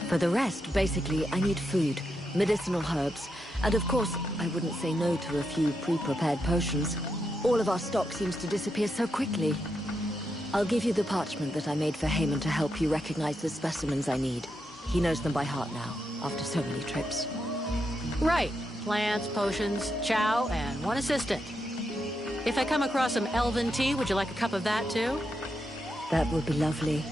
For the rest, basically, I need food, medicinal herbs, and of course, I wouldn't say no to a few pre-prepared potions. All of our stock seems to disappear so quickly. I'll give you the parchment that I made for Haman to help you recognize the specimens I need. He knows them by heart now, after so many trips. Right. Plants, potions, chow, and one assistant. If I come across some elven tea, would you like a cup of that too? That would be lovely.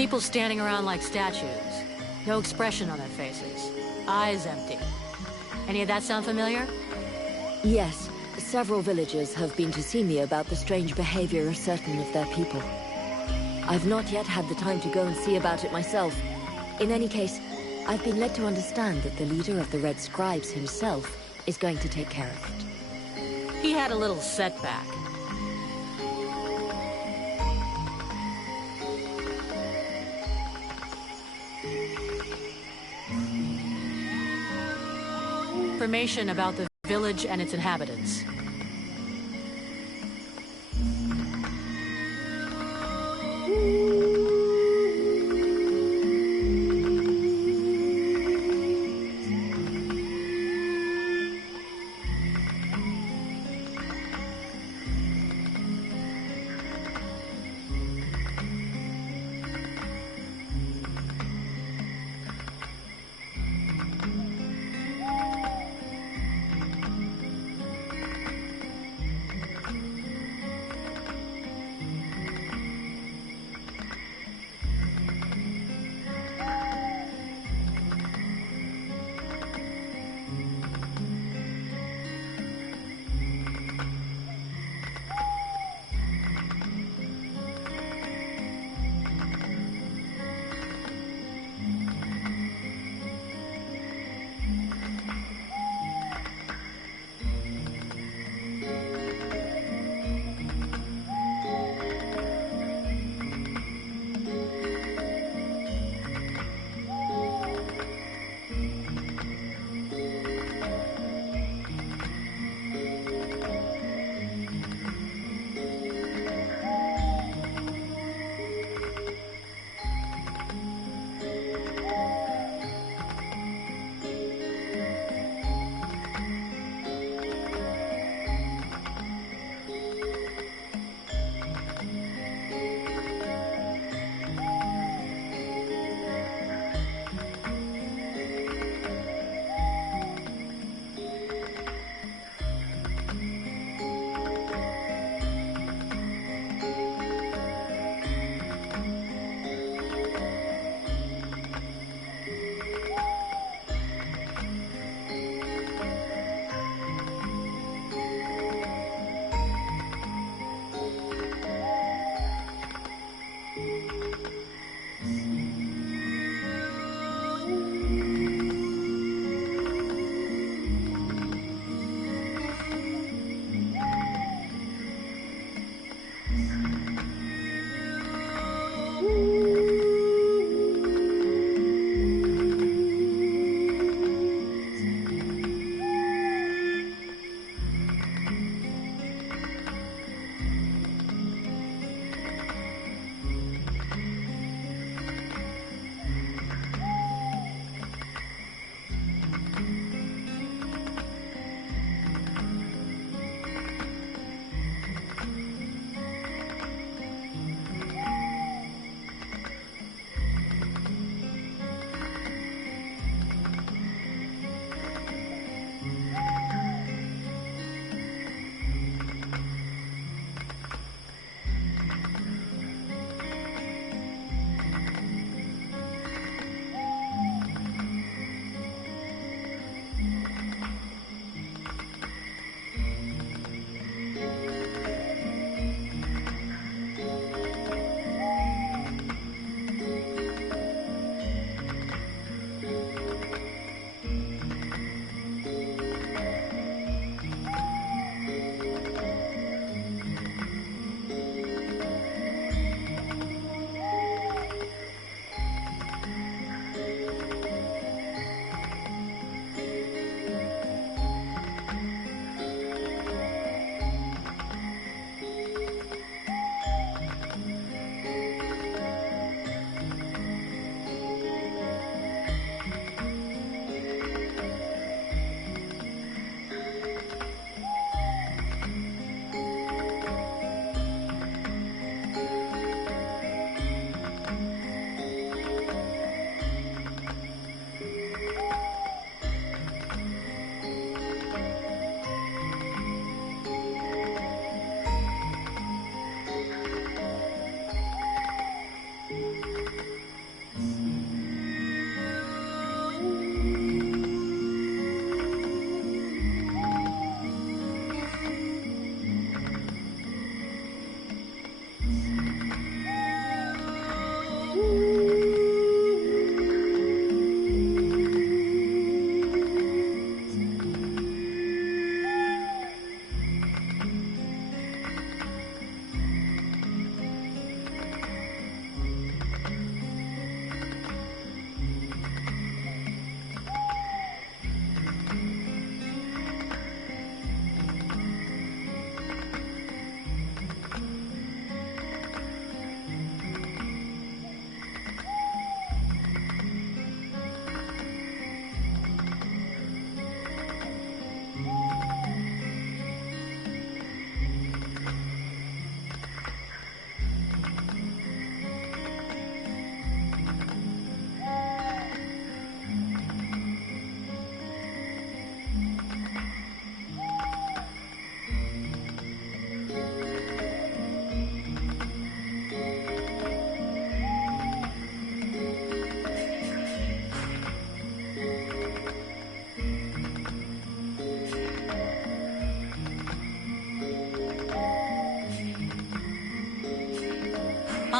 People standing around like statues. No expression on their faces. Eyes empty. Any of that sound familiar? Yes, several villagers have been to see me about the strange behavior of certain of their people. I've not yet had the time to go and see about it myself. In any case, I've been led to understand that the leader of the Red Scribes himself is going to take care of it. He had a little setback. Information about the village and its inhabitants.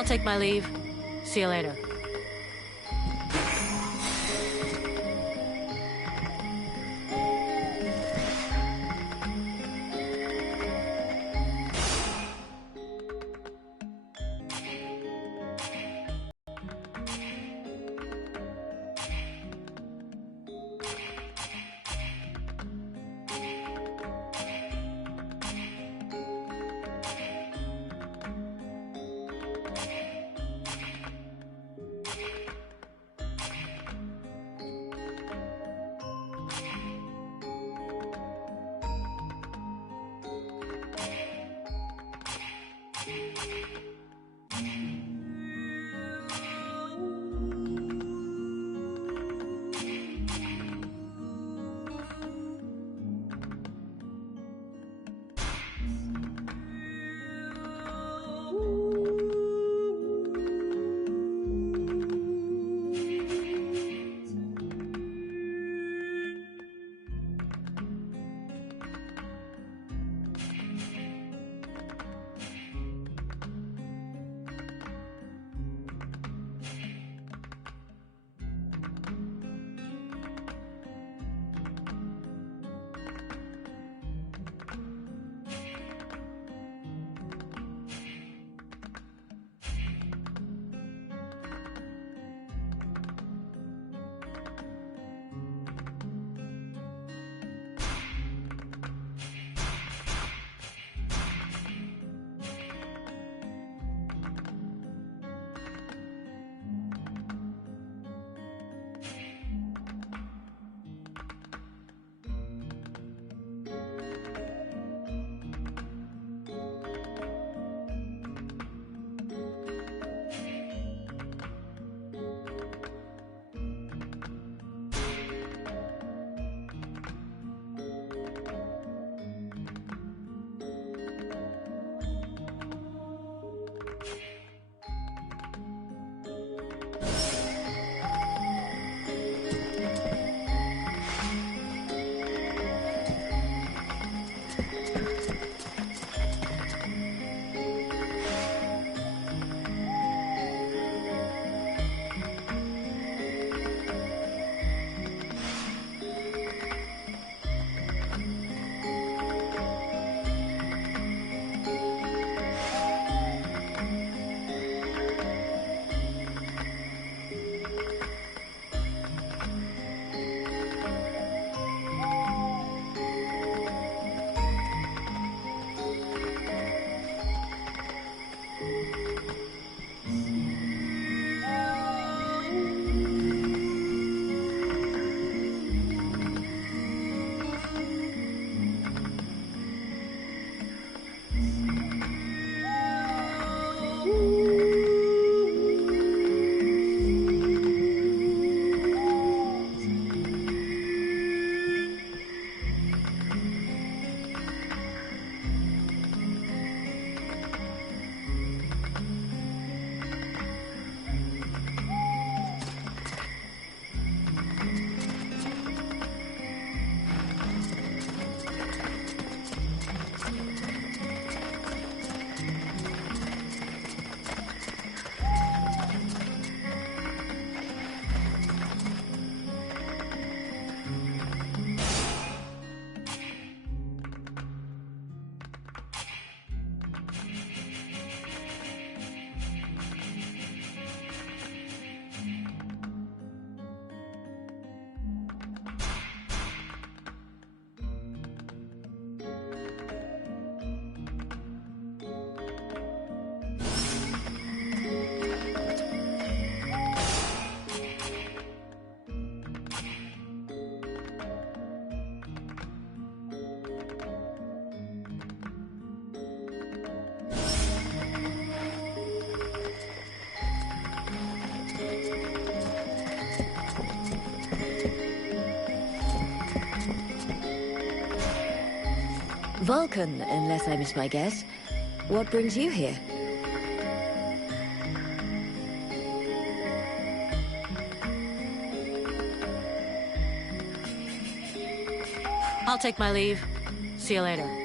I'll take my leave. See you later. Vulcan, unless I miss my guess. What brings you here? I'll take my leave. See you later.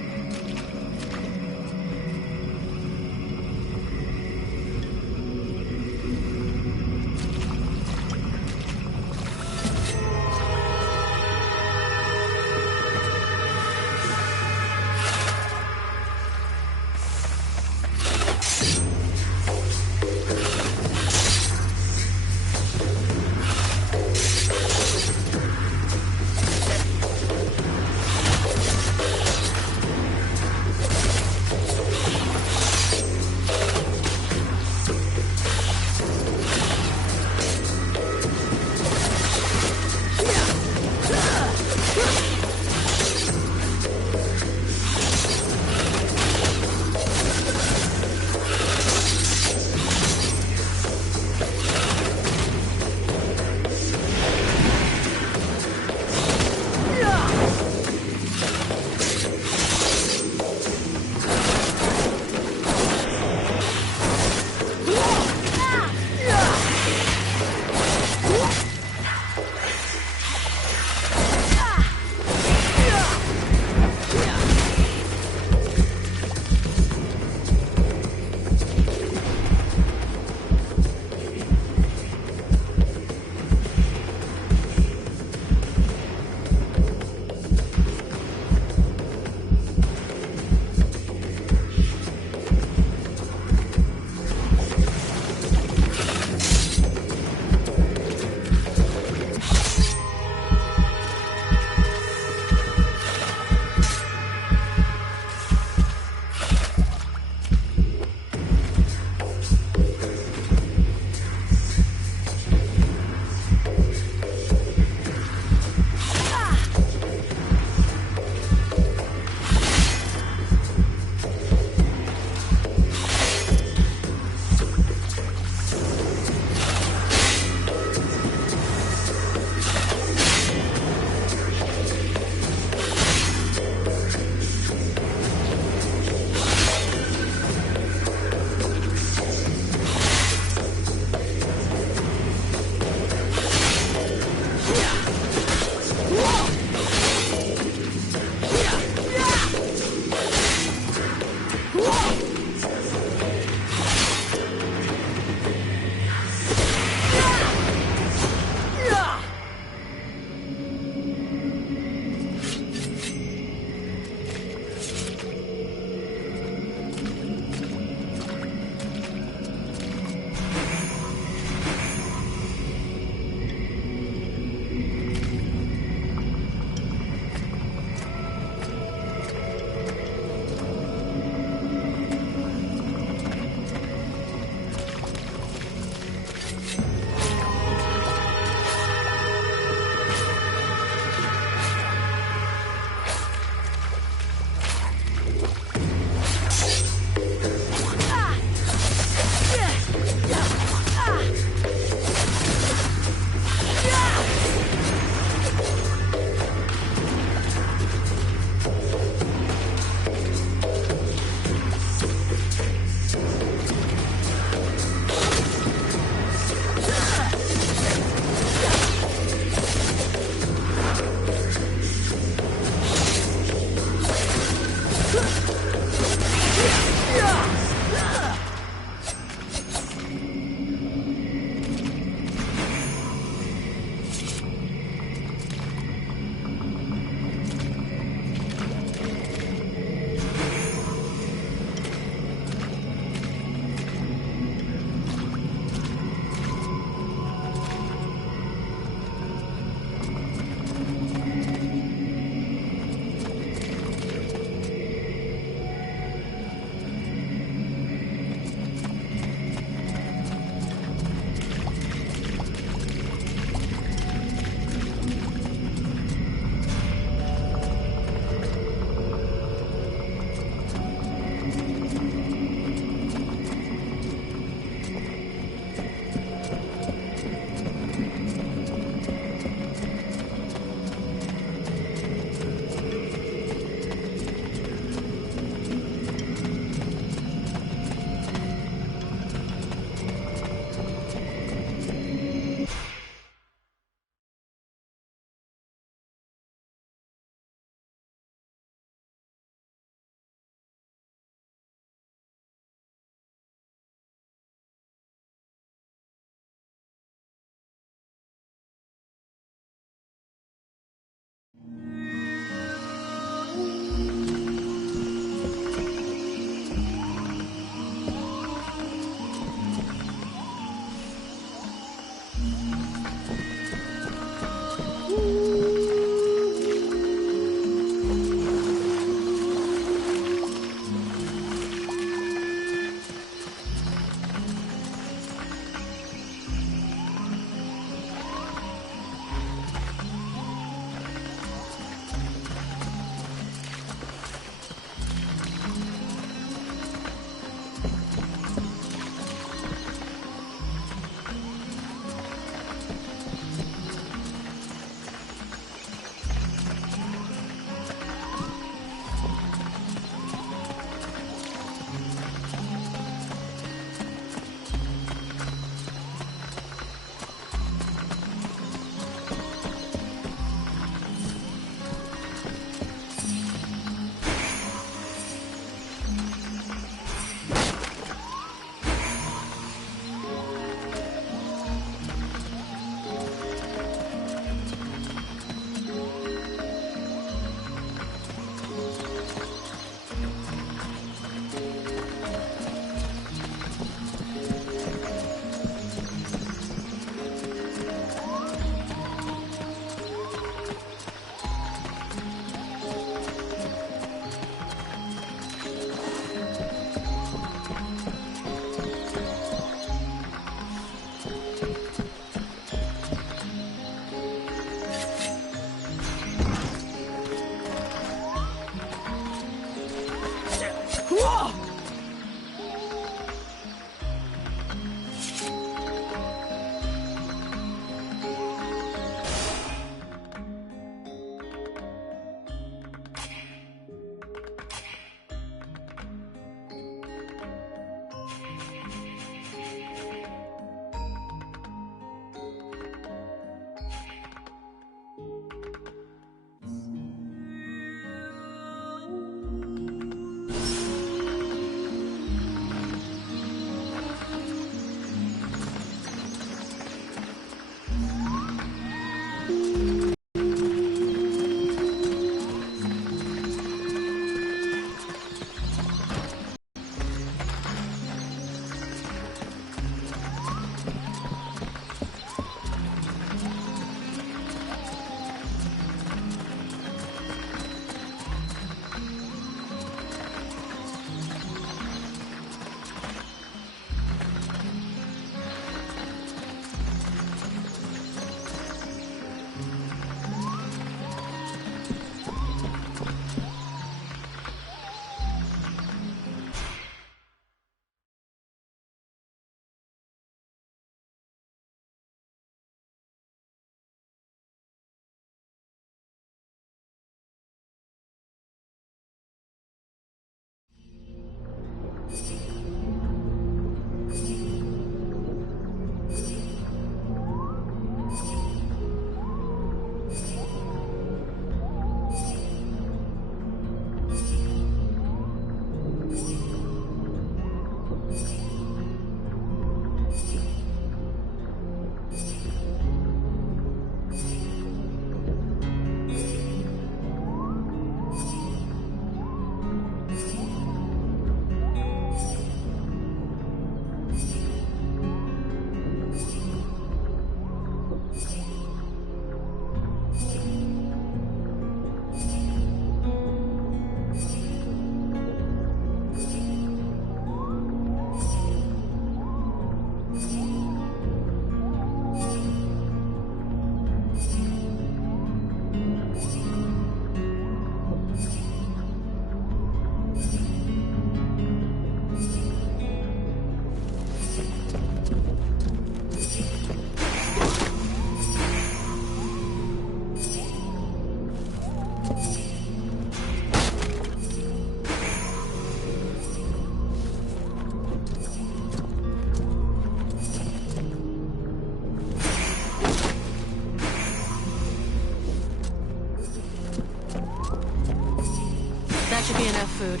That should be enough food.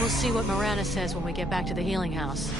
We'll see what Miranda says when we get back to the healing house.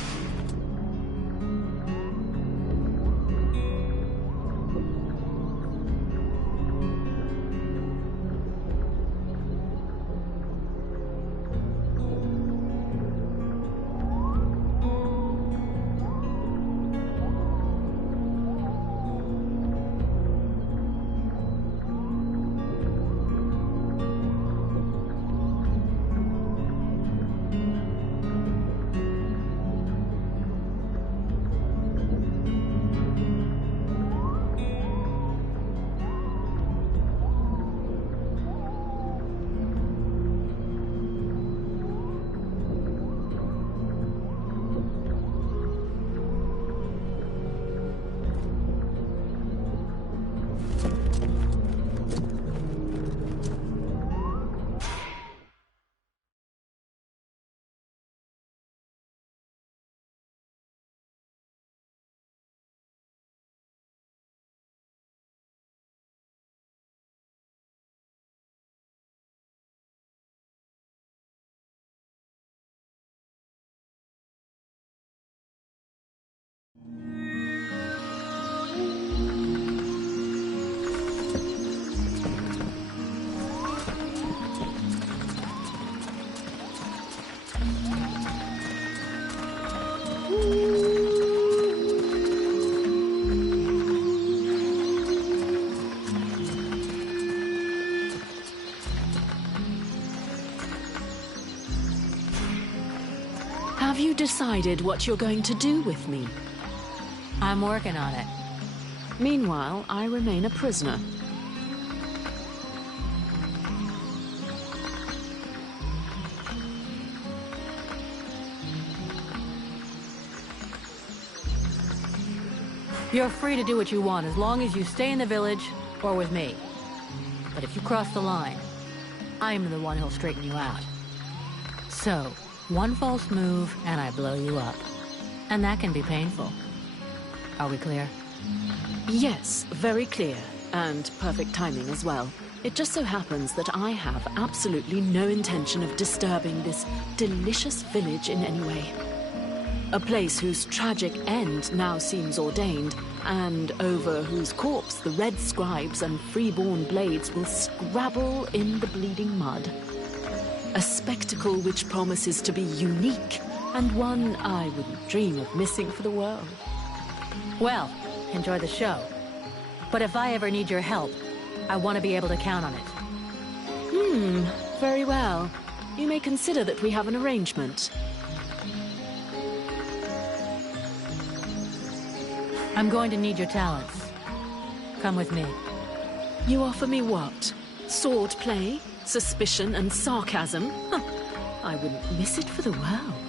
Have you decided what you're going to do with me? I'm working on it. Meanwhile, I remain a prisoner. You're free to do what you want as long as you stay in the village or with me. But if you cross the line, I'm the one who'll straighten you out. So, one false move and I blow you up. And that can be painful. Are we clear? Yes, very clear. And perfect timing as well. It just so happens that I have absolutely no intention of disturbing this delicious village in any way. A place whose tragic end now seems ordained, and over whose corpse the red scribes and freeborn blades will scrabble in the bleeding mud. A spectacle which promises to be unique, and one I wouldn't dream of missing for the world. Well, enjoy the show. But if I ever need your help, I want to be able to count on it. Very well. You may consider that we have an arrangement. I'm going to need your talents. Come with me. You offer me what? Sword play, suspicion, and sarcasm? Huh. I wouldn't miss it for the world.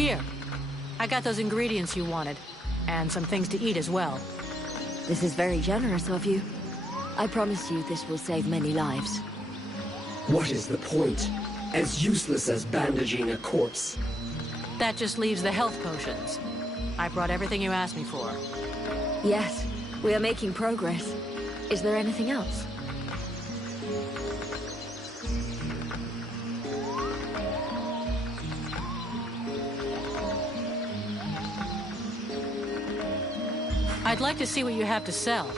Here. I got those ingredients you wanted. And some things to eat as well. This is very generous of you. I promise you this will save many lives. What is the point? As useless as bandaging a corpse. That just leaves the health potions. I brought everything you asked me for. Yes, we are making progress. Is there anything else? I'd like to see what you have to sell.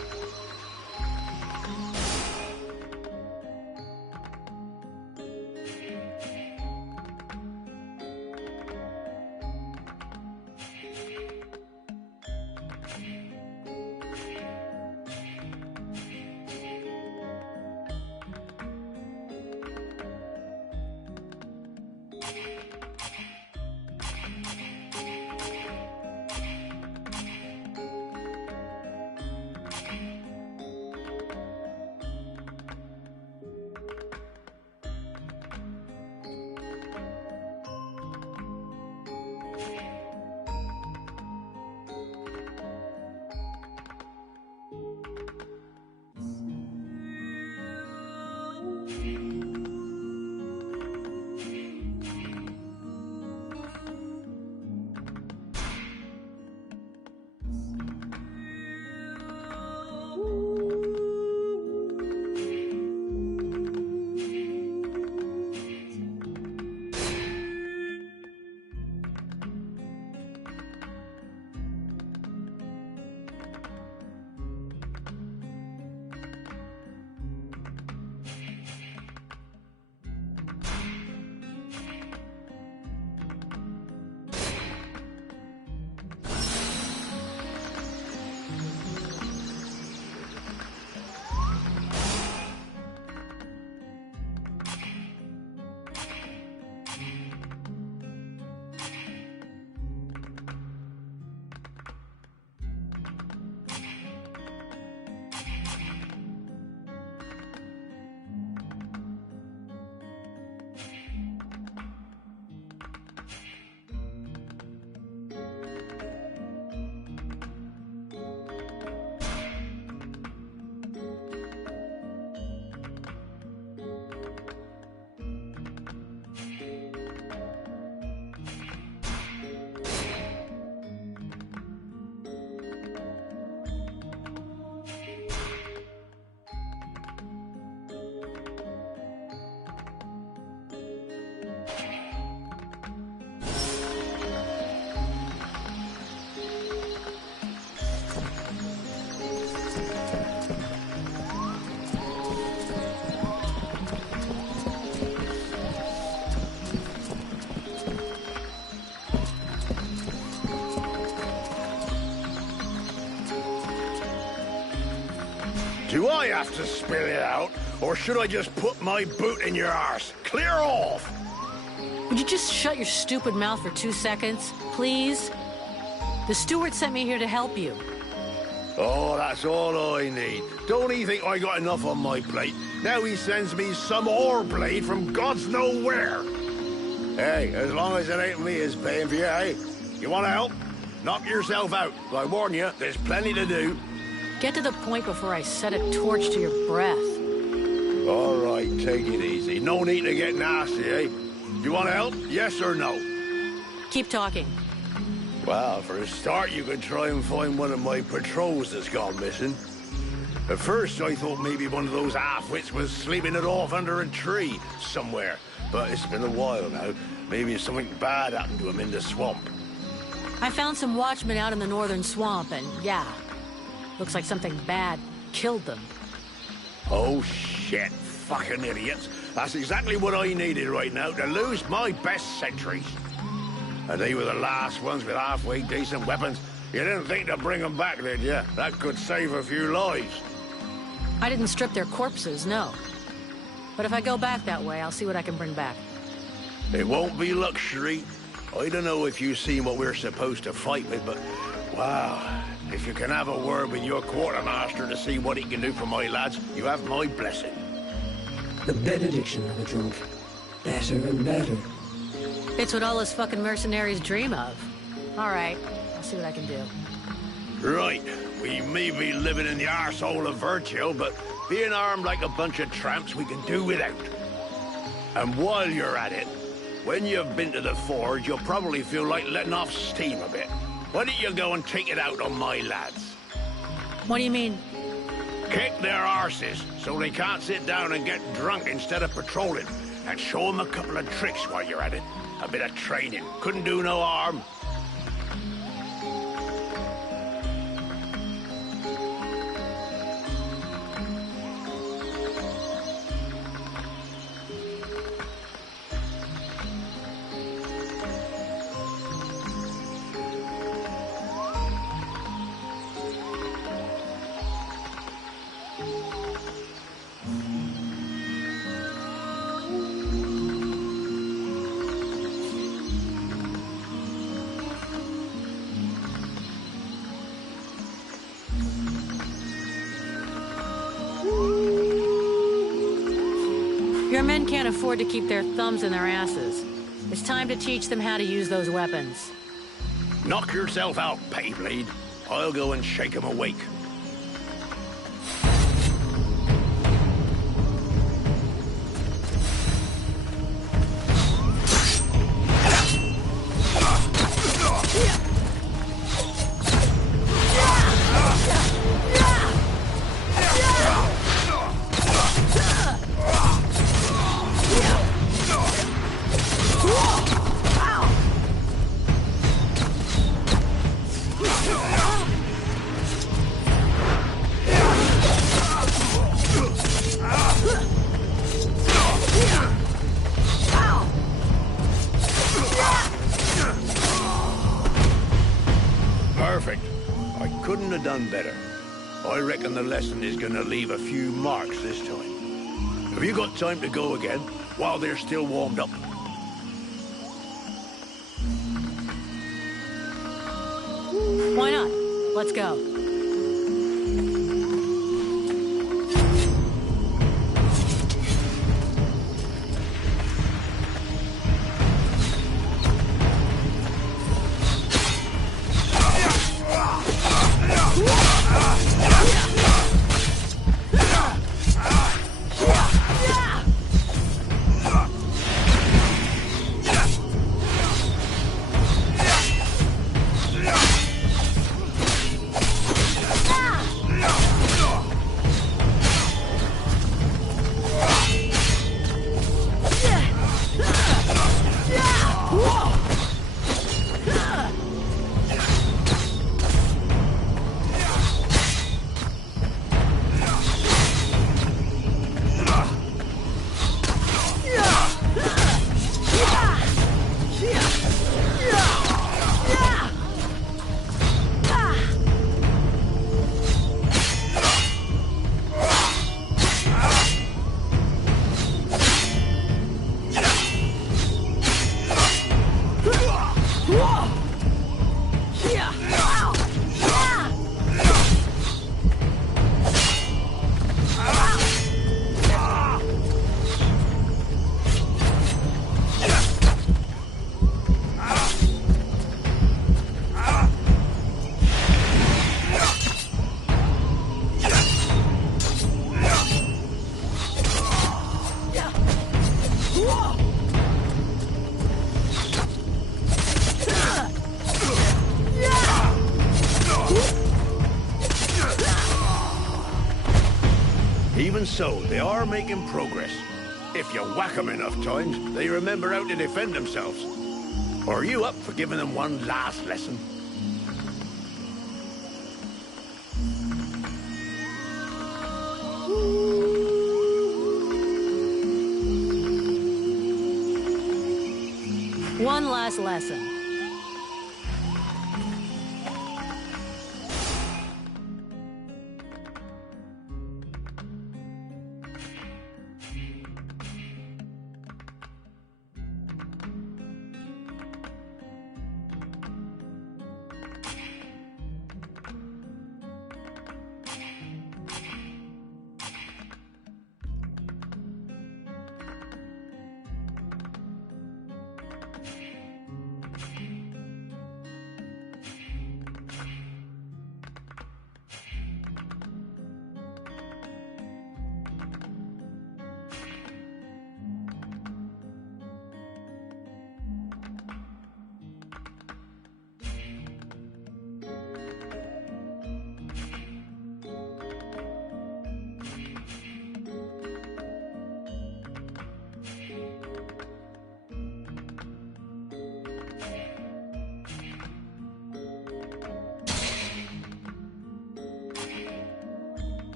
Do I have to spill it out, or should I just put my boot in your arse? Clear off! Would you just shut your stupid mouth for 2 seconds, please? The steward sent me here to help you. Oh, that's all I need. Don't he think I got enough on my plate? Now he sends me some ore blade from God's know where. Hey, as long as it ain't me is paying for you, hey? You want to help? Knock yourself out. I warn you, there's plenty to do. Get to the point before I set a torch to your breath. All right, take it easy. No need to get nasty, eh? You want to help? Yes or no? Keep talking. Well, for a start, you could try and find one of my patrols that's gone missing. At first, I thought maybe one of those half-wits was sleeping it off under a tree somewhere. But it's been a while now. Maybe something bad happened to him in the swamp. I found some watchmen out in the northern swamp, and yeah, looks like something bad killed them. Oh, shit. Fucking idiots. That's exactly what I needed right now, to lose my best sentries. And they were the last ones with halfway decent weapons. You didn't think to bring them back, did you? That could save a few lives. I didn't strip their corpses, no. But if I go back that way, I'll see what I can bring back. It won't be luxury. I don't know if you've seen what we're supposed to fight with, but wow. If you can have a word with your quartermaster to see what he can do for my lads, you have my blessing. The benediction of a drunk. Better and better. It's what all us fucking mercenaries dream of. Alright, I'll see what I can do. Right. We may be living in the arsehole of Virgil, but being armed like a bunch of tramps we can do without. And while you're at it, when you've been to the forge, you'll probably feel like letting off steam a bit. Why don't you go and take it out on my lads? What do you mean? Kick their arses so they can't sit down and get drunk instead of patrolling. And show them a couple of tricks while you're at it. A bit of training. Couldn't do no harm. Your men can't afford to keep their thumbs in their asses. It's time to teach them how to use those weapons. Knock yourself out, Payblade. I'll go and shake 'em awake. Perfect. I couldn't have done better. I reckon the lesson is gonna leave a few marks this time. Have you got time to go again, while they're still warmed up? Why not? Let's go. Even so, they are making progress. If you whack them enough times, they remember how to defend themselves. Are you up for giving them one last lesson? One last lesson.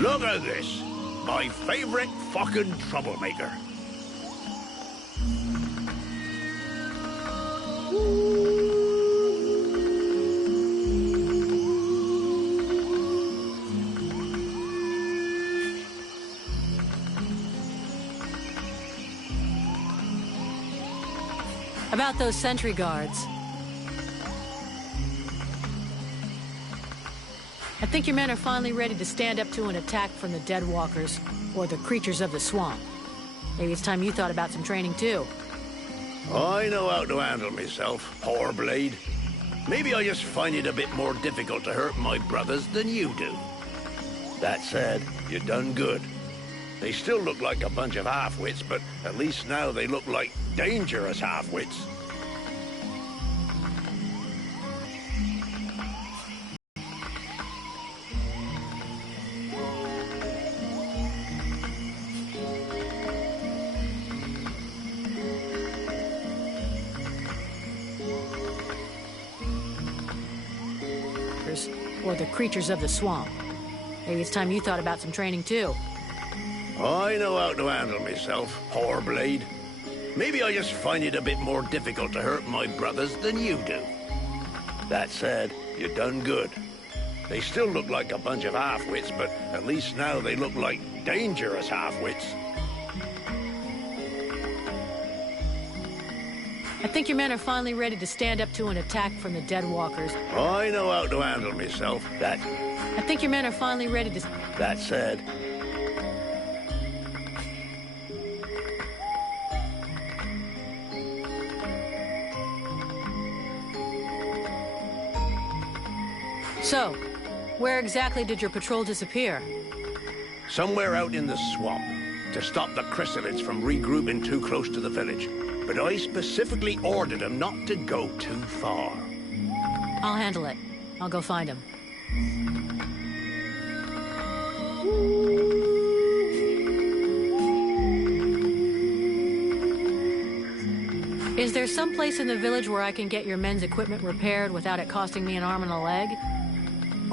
Look at this. My favorite fucking troublemaker. About those sentry guards. I think your men are finally ready to stand up to an attack from the dead walkers, or the creatures of the swamp. Maybe it's time you thought about some training too. I know how to handle myself, poor blade. Maybe I just find it a bit more difficult to hurt my brothers than you do. That said, you done good. They still look like a bunch of half-wits, but at least now they look like dangerous half-wits. Or the creatures of the swamp. Maybe it's time you thought about some training too. I know how to handle myself, poor blade. Maybe I just find it a bit more difficult to hurt my brothers than you do. That said, you done good. They still look like a bunch of half-wits, but at least now they look like dangerous half-wits. I think your men are finally ready to stand up to an attack from the dead walkers. I know how to handle myself. I think your men are finally ready to... That said... So, where exactly did your patrol disappear? Somewhere out in the swamp, to stop the chrysalids from regrouping too close to the village. But I specifically ordered them not to go too far. I'll handle it. I'll go find him. Is there some place in the village where I can get your men's equipment repaired without it costing me an arm and a leg?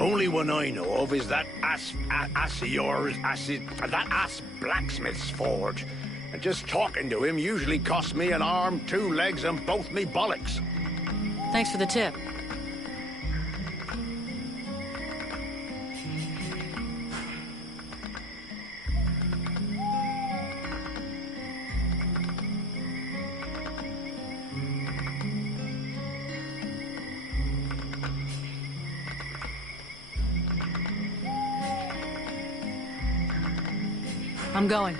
Only one I know of is that ass blacksmith's forge. And just talking to him usually costs me an arm, 2 legs, and both me bollocks. Thanks for the tip. I'm going.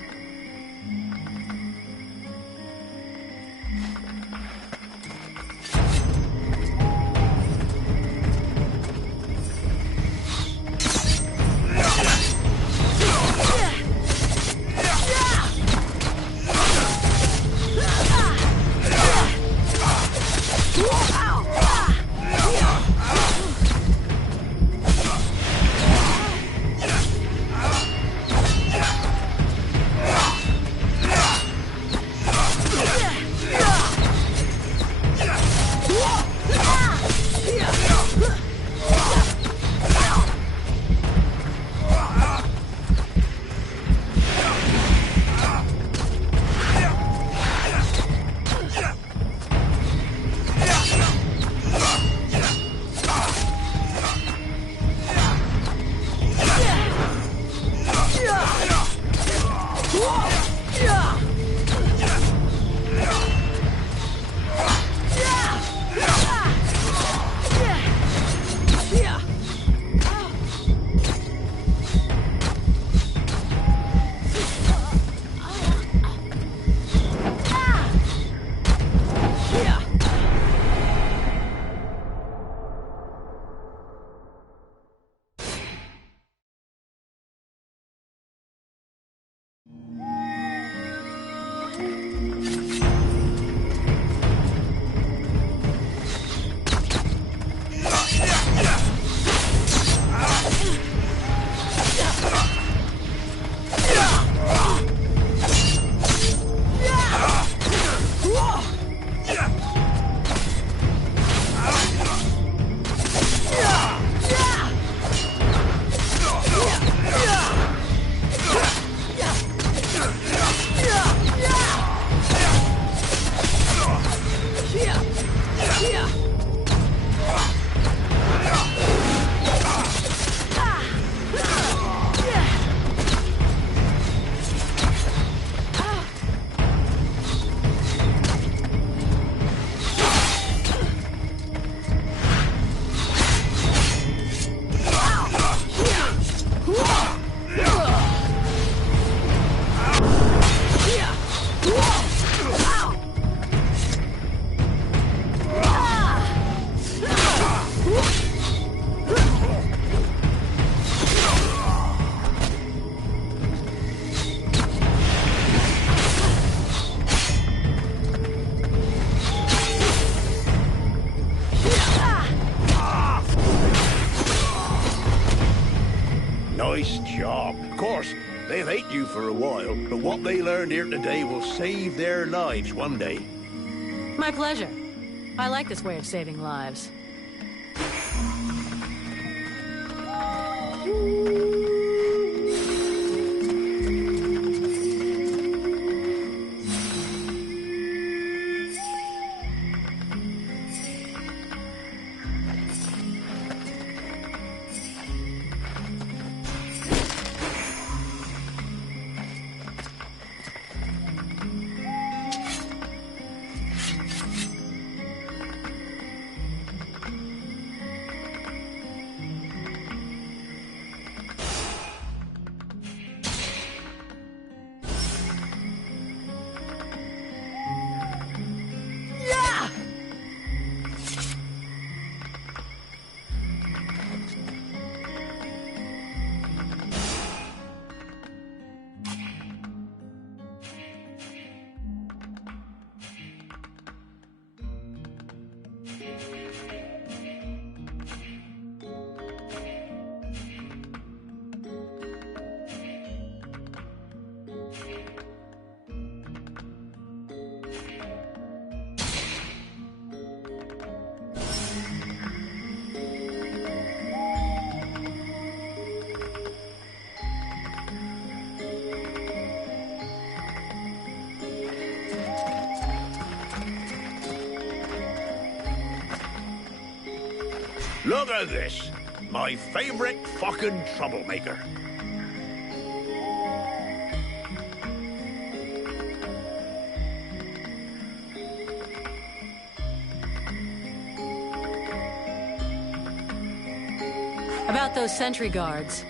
job. Of course, they'll hate you for a while, but what they learned here today will save their lives one day. My pleasure. I like this way of saving lives. Look at this. My favorite fucking troublemaker. About those sentry guards.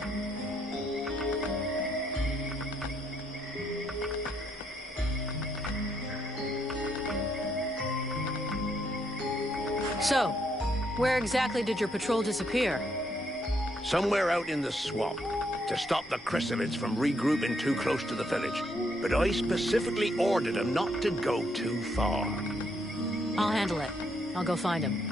So, where exactly did your patrol disappear? Somewhere out in the swamp, to stop the chrysalids from regrouping too close to the village. But I specifically ordered them not to go too far. I'll handle it. I'll go find him.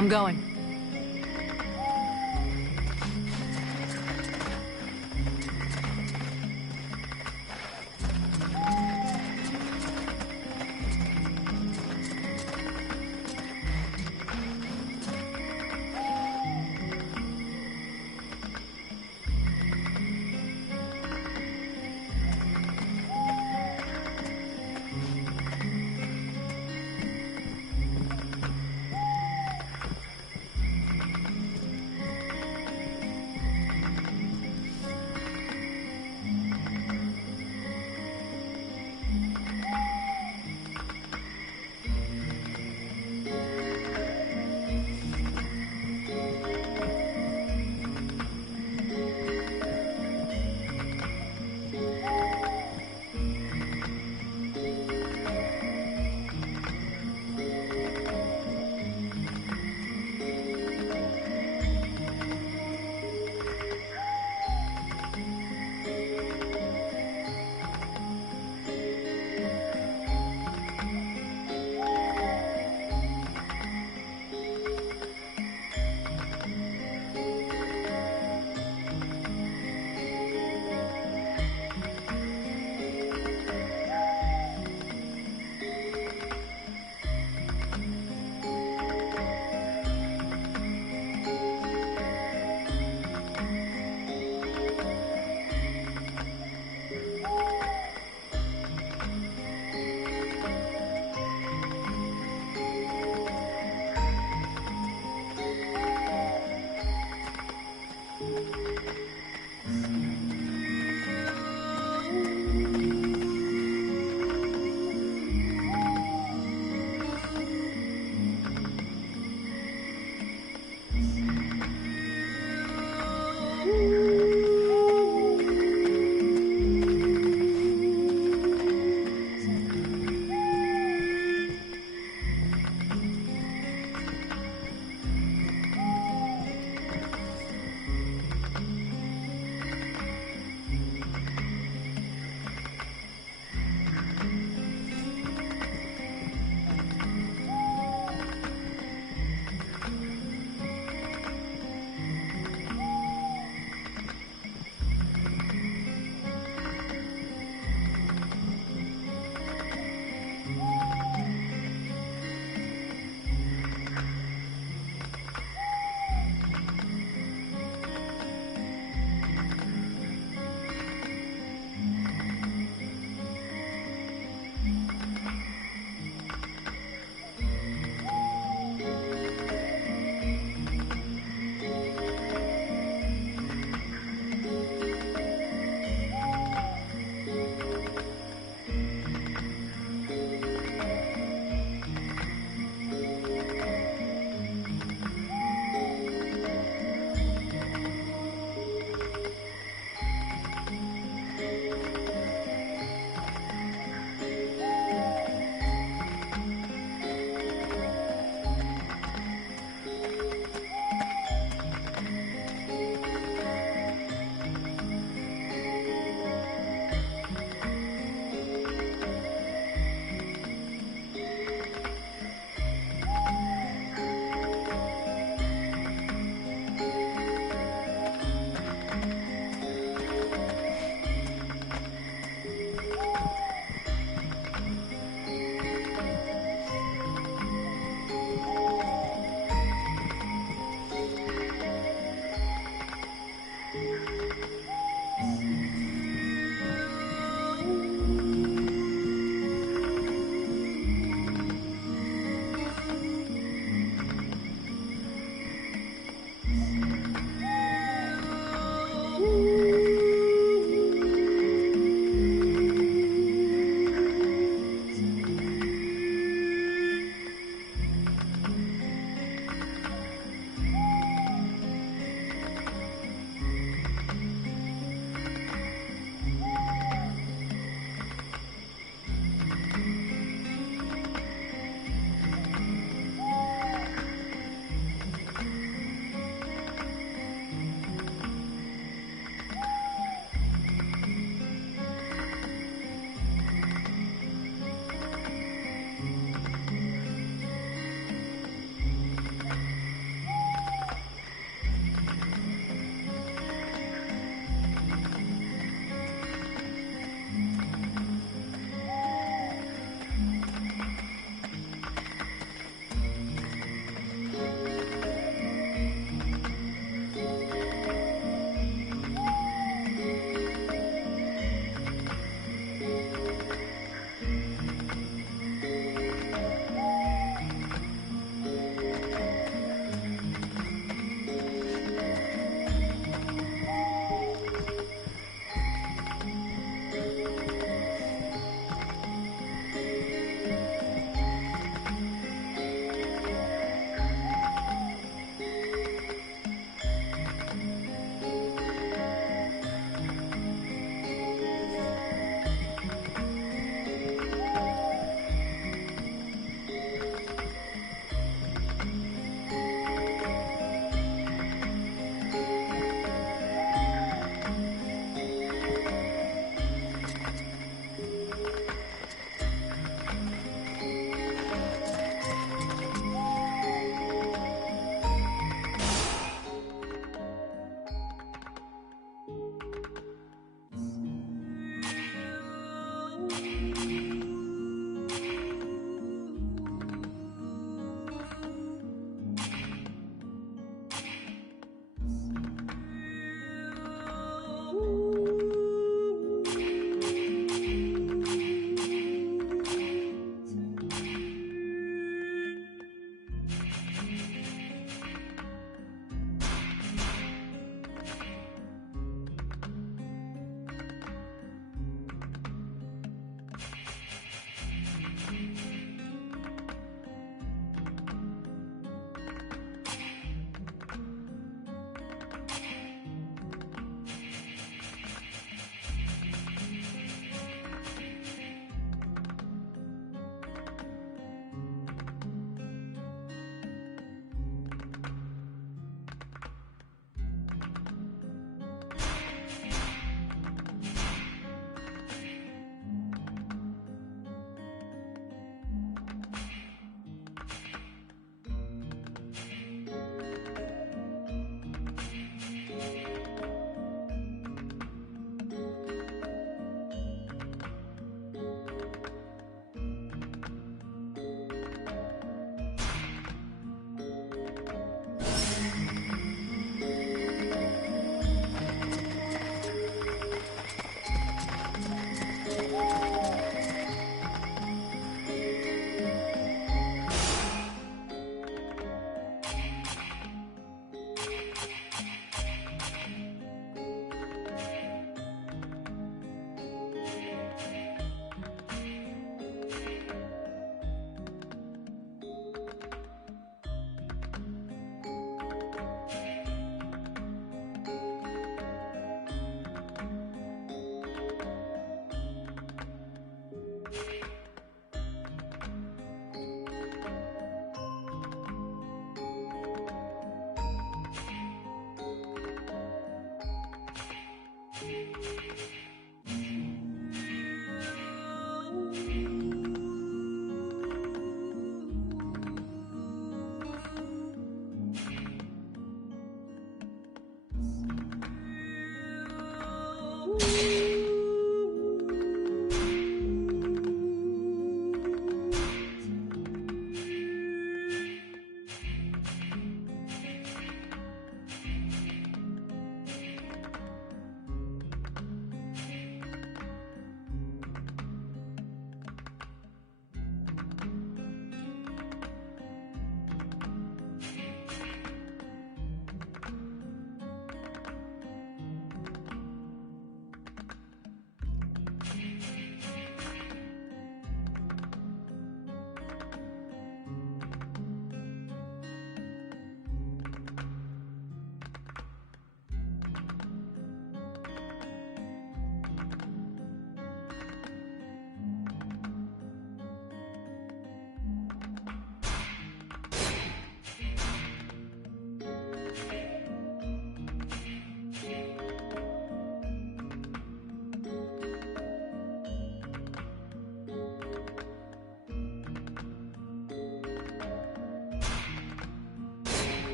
I'm going.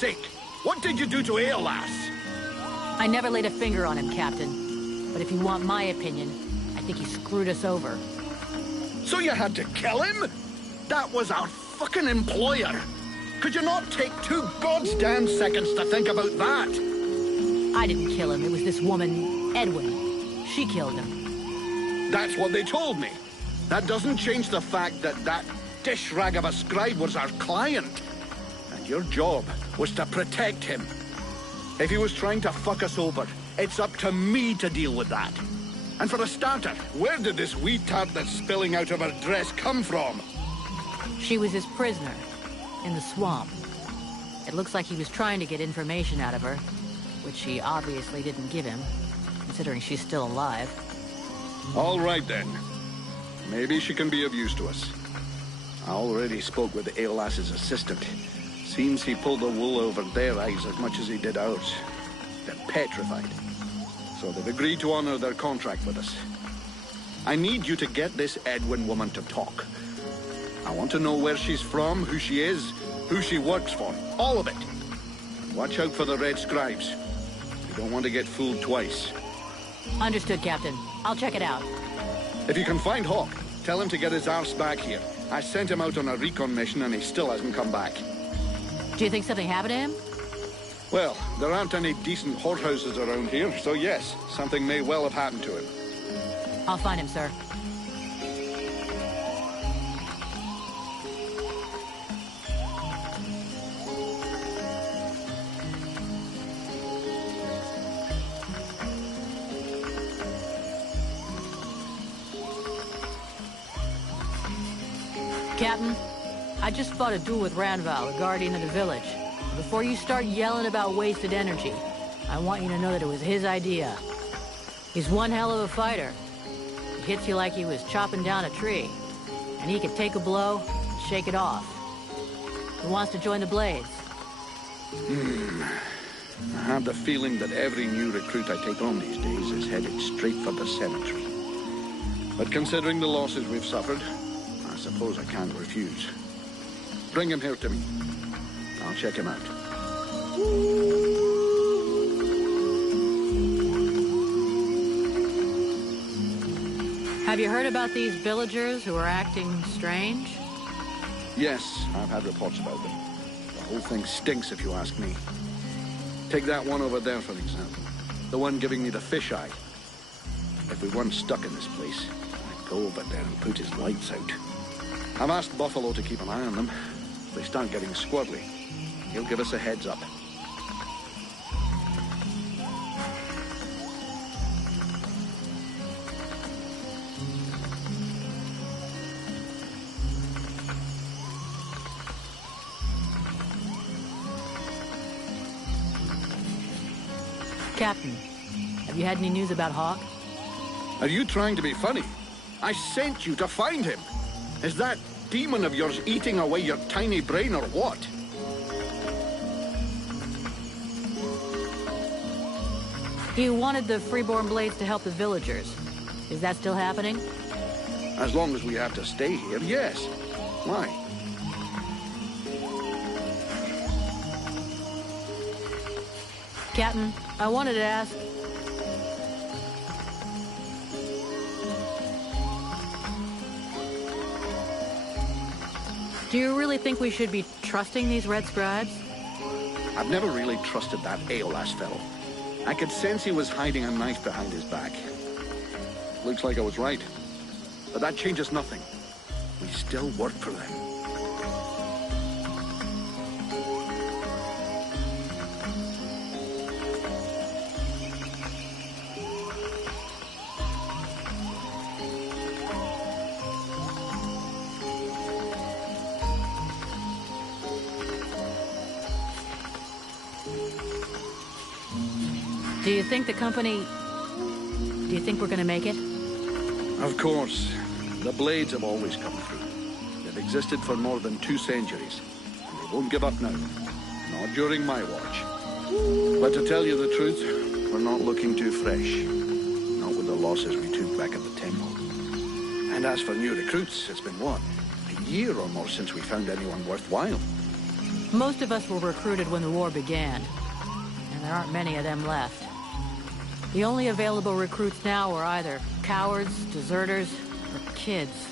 sake! What did you do to Aeolas? I never laid a finger on him, Captain. But if you want my opinion, I think he screwed us over. So you had to kill him? That was our fucking employer. Could you not take 2 goddamn seconds to think about that? I didn't kill him. It was this woman, Edwin. She killed him. That's what they told me. That doesn't change the fact that that dish rag of a scribe was our client. And your job was to protect him. If he was trying to fuck us over, it's up to me to deal with that. And for a starter, where did this wee tart that's spilling out of her dress come from? She was his prisoner, in the swamp. It looks like he was trying to get information out of her, which she obviously didn't give him, considering she's still alive. All right, then. Maybe she can be of use to us. I already spoke with Aeolas's assistant. Seems he pulled the wool over their eyes as much as he did ours. They're petrified. So they've agreed to honor their contract with us. I need you to get this Edwin woman to talk. I want to know where she's from, who she is, who she works for. All of it. And watch out for the Red Scribes. You don't want to get fooled twice. Understood, Captain. I'll check it out. If you can find Hawk, tell him to get his arse back here. I sent him out on a recon mission and he still hasn't come back. Do you think something happened to him? Well, there aren't any decent whorehouses around here, so yes, something may well have happened to him. I'll find him, sir. Captain, I just fought a duel with Ranval, the guardian of the village. Before you start yelling about wasted energy, I want you to know that it was his idea. He's one hell of a fighter. He hits you like he was chopping down a tree. And he can take a blow and shake it off. Who wants to join the Blades? I have the feeling that every new recruit I take on these days is headed straight for the cemetery. But considering the losses we've suffered, I suppose I can't refuse. Bring him here to me. I'll check him out. Have you heard about these villagers who are acting strange? Yes, I've had reports about them. The whole thing stinks if you ask me. Take that one over there, for example. The one giving me the fisheye. If we weren't stuck in this place, I'd go over there and put his lights out. I've asked Buffalo to keep an eye on them. If they start getting squirrely, he'll give us a heads up. Captain, have you had any news about Hawk? Are you trying to be funny? I sent you to find him. Is that demon of yours eating away your tiny brain or what? He wanted the Freeborn Blades to help the villagers. Is that still happening? As long as we have to stay here, yes. Why? Captain, I wanted to ask... Do you really think we should be trusting these Red Scribes? I've never really trusted that Aeolas fellow. I could sense he was hiding a knife behind his back. Looks like I was right. But that changes nothing. We still work for them. Do you think the company... Do you think we're gonna make it? Of course. The Blades have always come through. They've existed for more than 2 centuries. And they won't give up now. Not during my watch. But to tell you the truth, we're not looking too fresh. Not with the losses we took back at the temple. And as for new recruits, it's been what? A year or more since we found anyone worthwhile. Most of us were recruited when the war began, and there aren't many of them left. The only available recruits now are either cowards, deserters, or kids.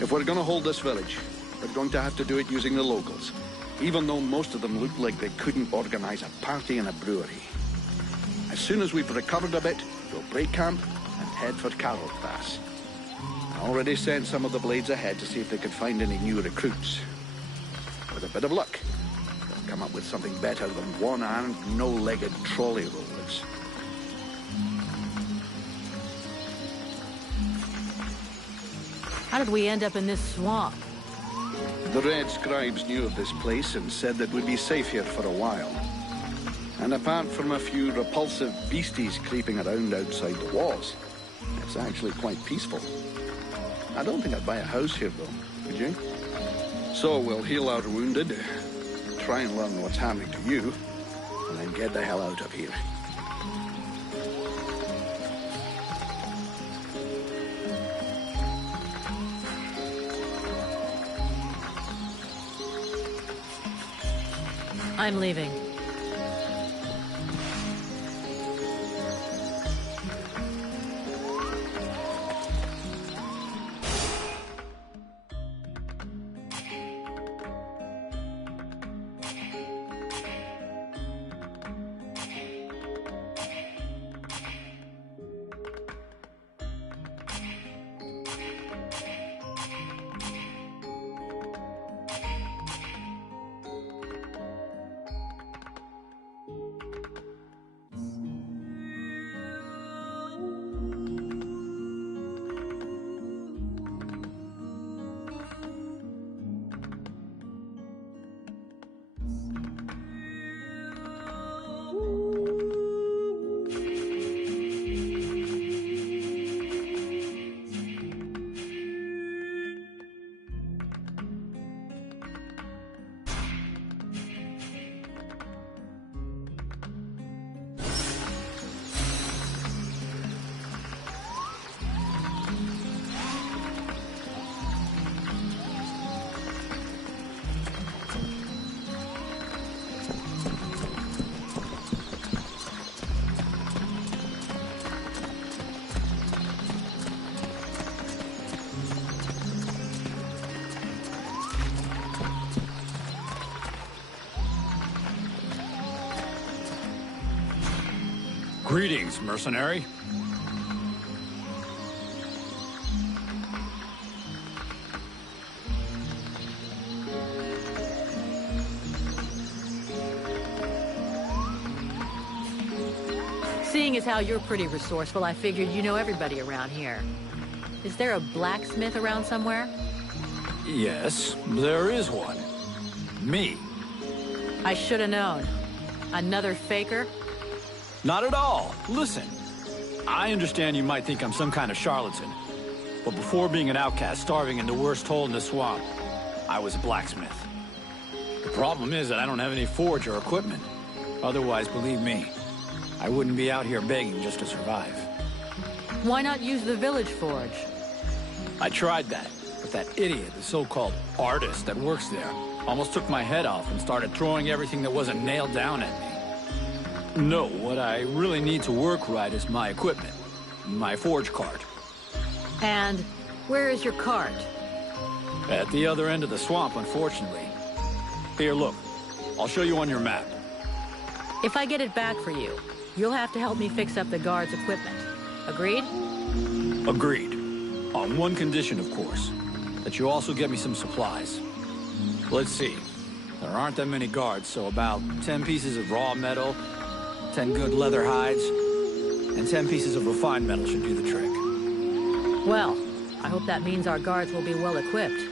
If we're gonna hold this village, we're going to have to do it using the locals, even though most of them look like they couldn't organize a party in a brewery. As soon as we've recovered a bit, we'll break camp and head for Carroll Pass. I already sent some of the blades ahead to see if they could find any new recruits. With a bit of luck, they'll come up with something better than one-armed, no-legged trolley rollers. How did we end up in this swamp? The Red Scribes knew of this place and said that we'd be safe here for a while. And apart from a few repulsive beasties creeping around outside the walls, it's actually quite peaceful. I don't think I'd buy a house here, though, would you? So we'll heal our wounded, try and learn what's happening to you, and then get the hell out of here. I'm leaving. Greetings, mercenary. Seeing as how you're pretty resourceful, I figured you know everybody around here. Is there a blacksmith around somewhere? Yes, there is one. Me. I should have known. Another faker? Not at all. Listen, I understand you might think I'm some kind of charlatan, but before being an outcast starving in the worst hole in the swamp, I was a blacksmith. The problem is that I don't have any forge or equipment. Otherwise, believe me, I wouldn't be out here begging just to survive. Why not use the village forge? I tried that, but that idiot, the so-called artist that works there, almost took my head off and started throwing everything that wasn't nailed down at me. No, what I really need to work right is my equipment. My forge cart. And where is your cart? At the other end of the swamp, unfortunately. Here, look. I'll show you on your map. If I get it back for you, you'll have to help me fix up the guard's equipment. Agreed? Agreed. On one condition, of course. That you also get me some supplies. Let's see. There aren't that many guards, so about 10 pieces of raw metal, 10 good leather hides, and 10 pieces of refined metal should do the trick. Well, I hope that means our guards will be well equipped.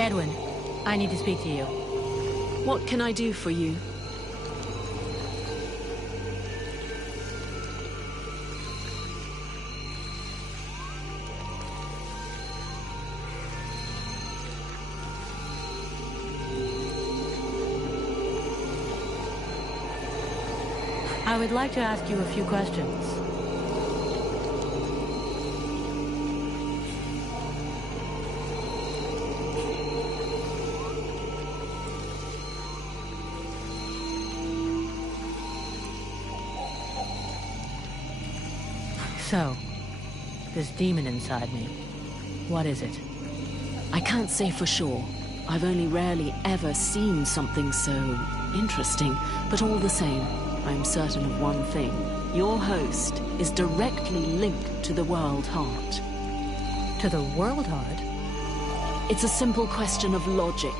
Edwin, I need to speak to you. What can I do for you? I would like to ask you a few questions. So, this demon inside me, what is it? I can't say for sure. I've only rarely ever seen something so interesting, but all the same, I'm certain of one thing. Your host is directly linked to the World Heart. To the World Heart? It's a simple question of logic.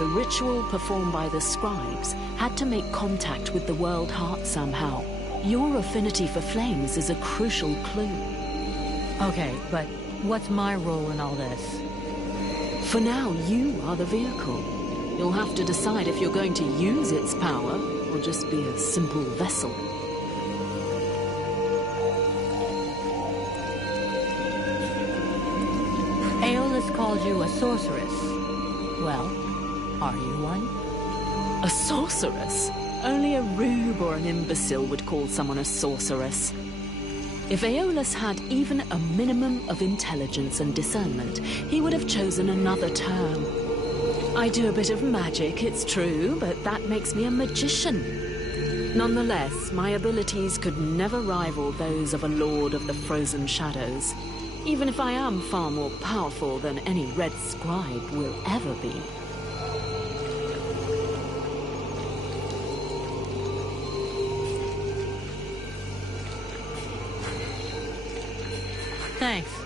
The ritual performed by the scribes had to make contact with the World Heart somehow. Your affinity for flames is a crucial clue. Okay, but what's my role in all this? For now, you are the vehicle. You'll have to decide if you're going to use its power or just be a simple vessel. Aeolus called you a sorceress. Well, are you one? A sorceress? Only a rube or an imbecile would call someone a sorceress. If Aeolus had even a minimum of intelligence and discernment, he would have chosen another term. I do a bit of magic, it's true, but that makes me a magician. Nonetheless, my abilities could never rival those of a Lord of the Frozen Shadows, even if I am far more powerful than any Red Scribe will ever be. Thanks.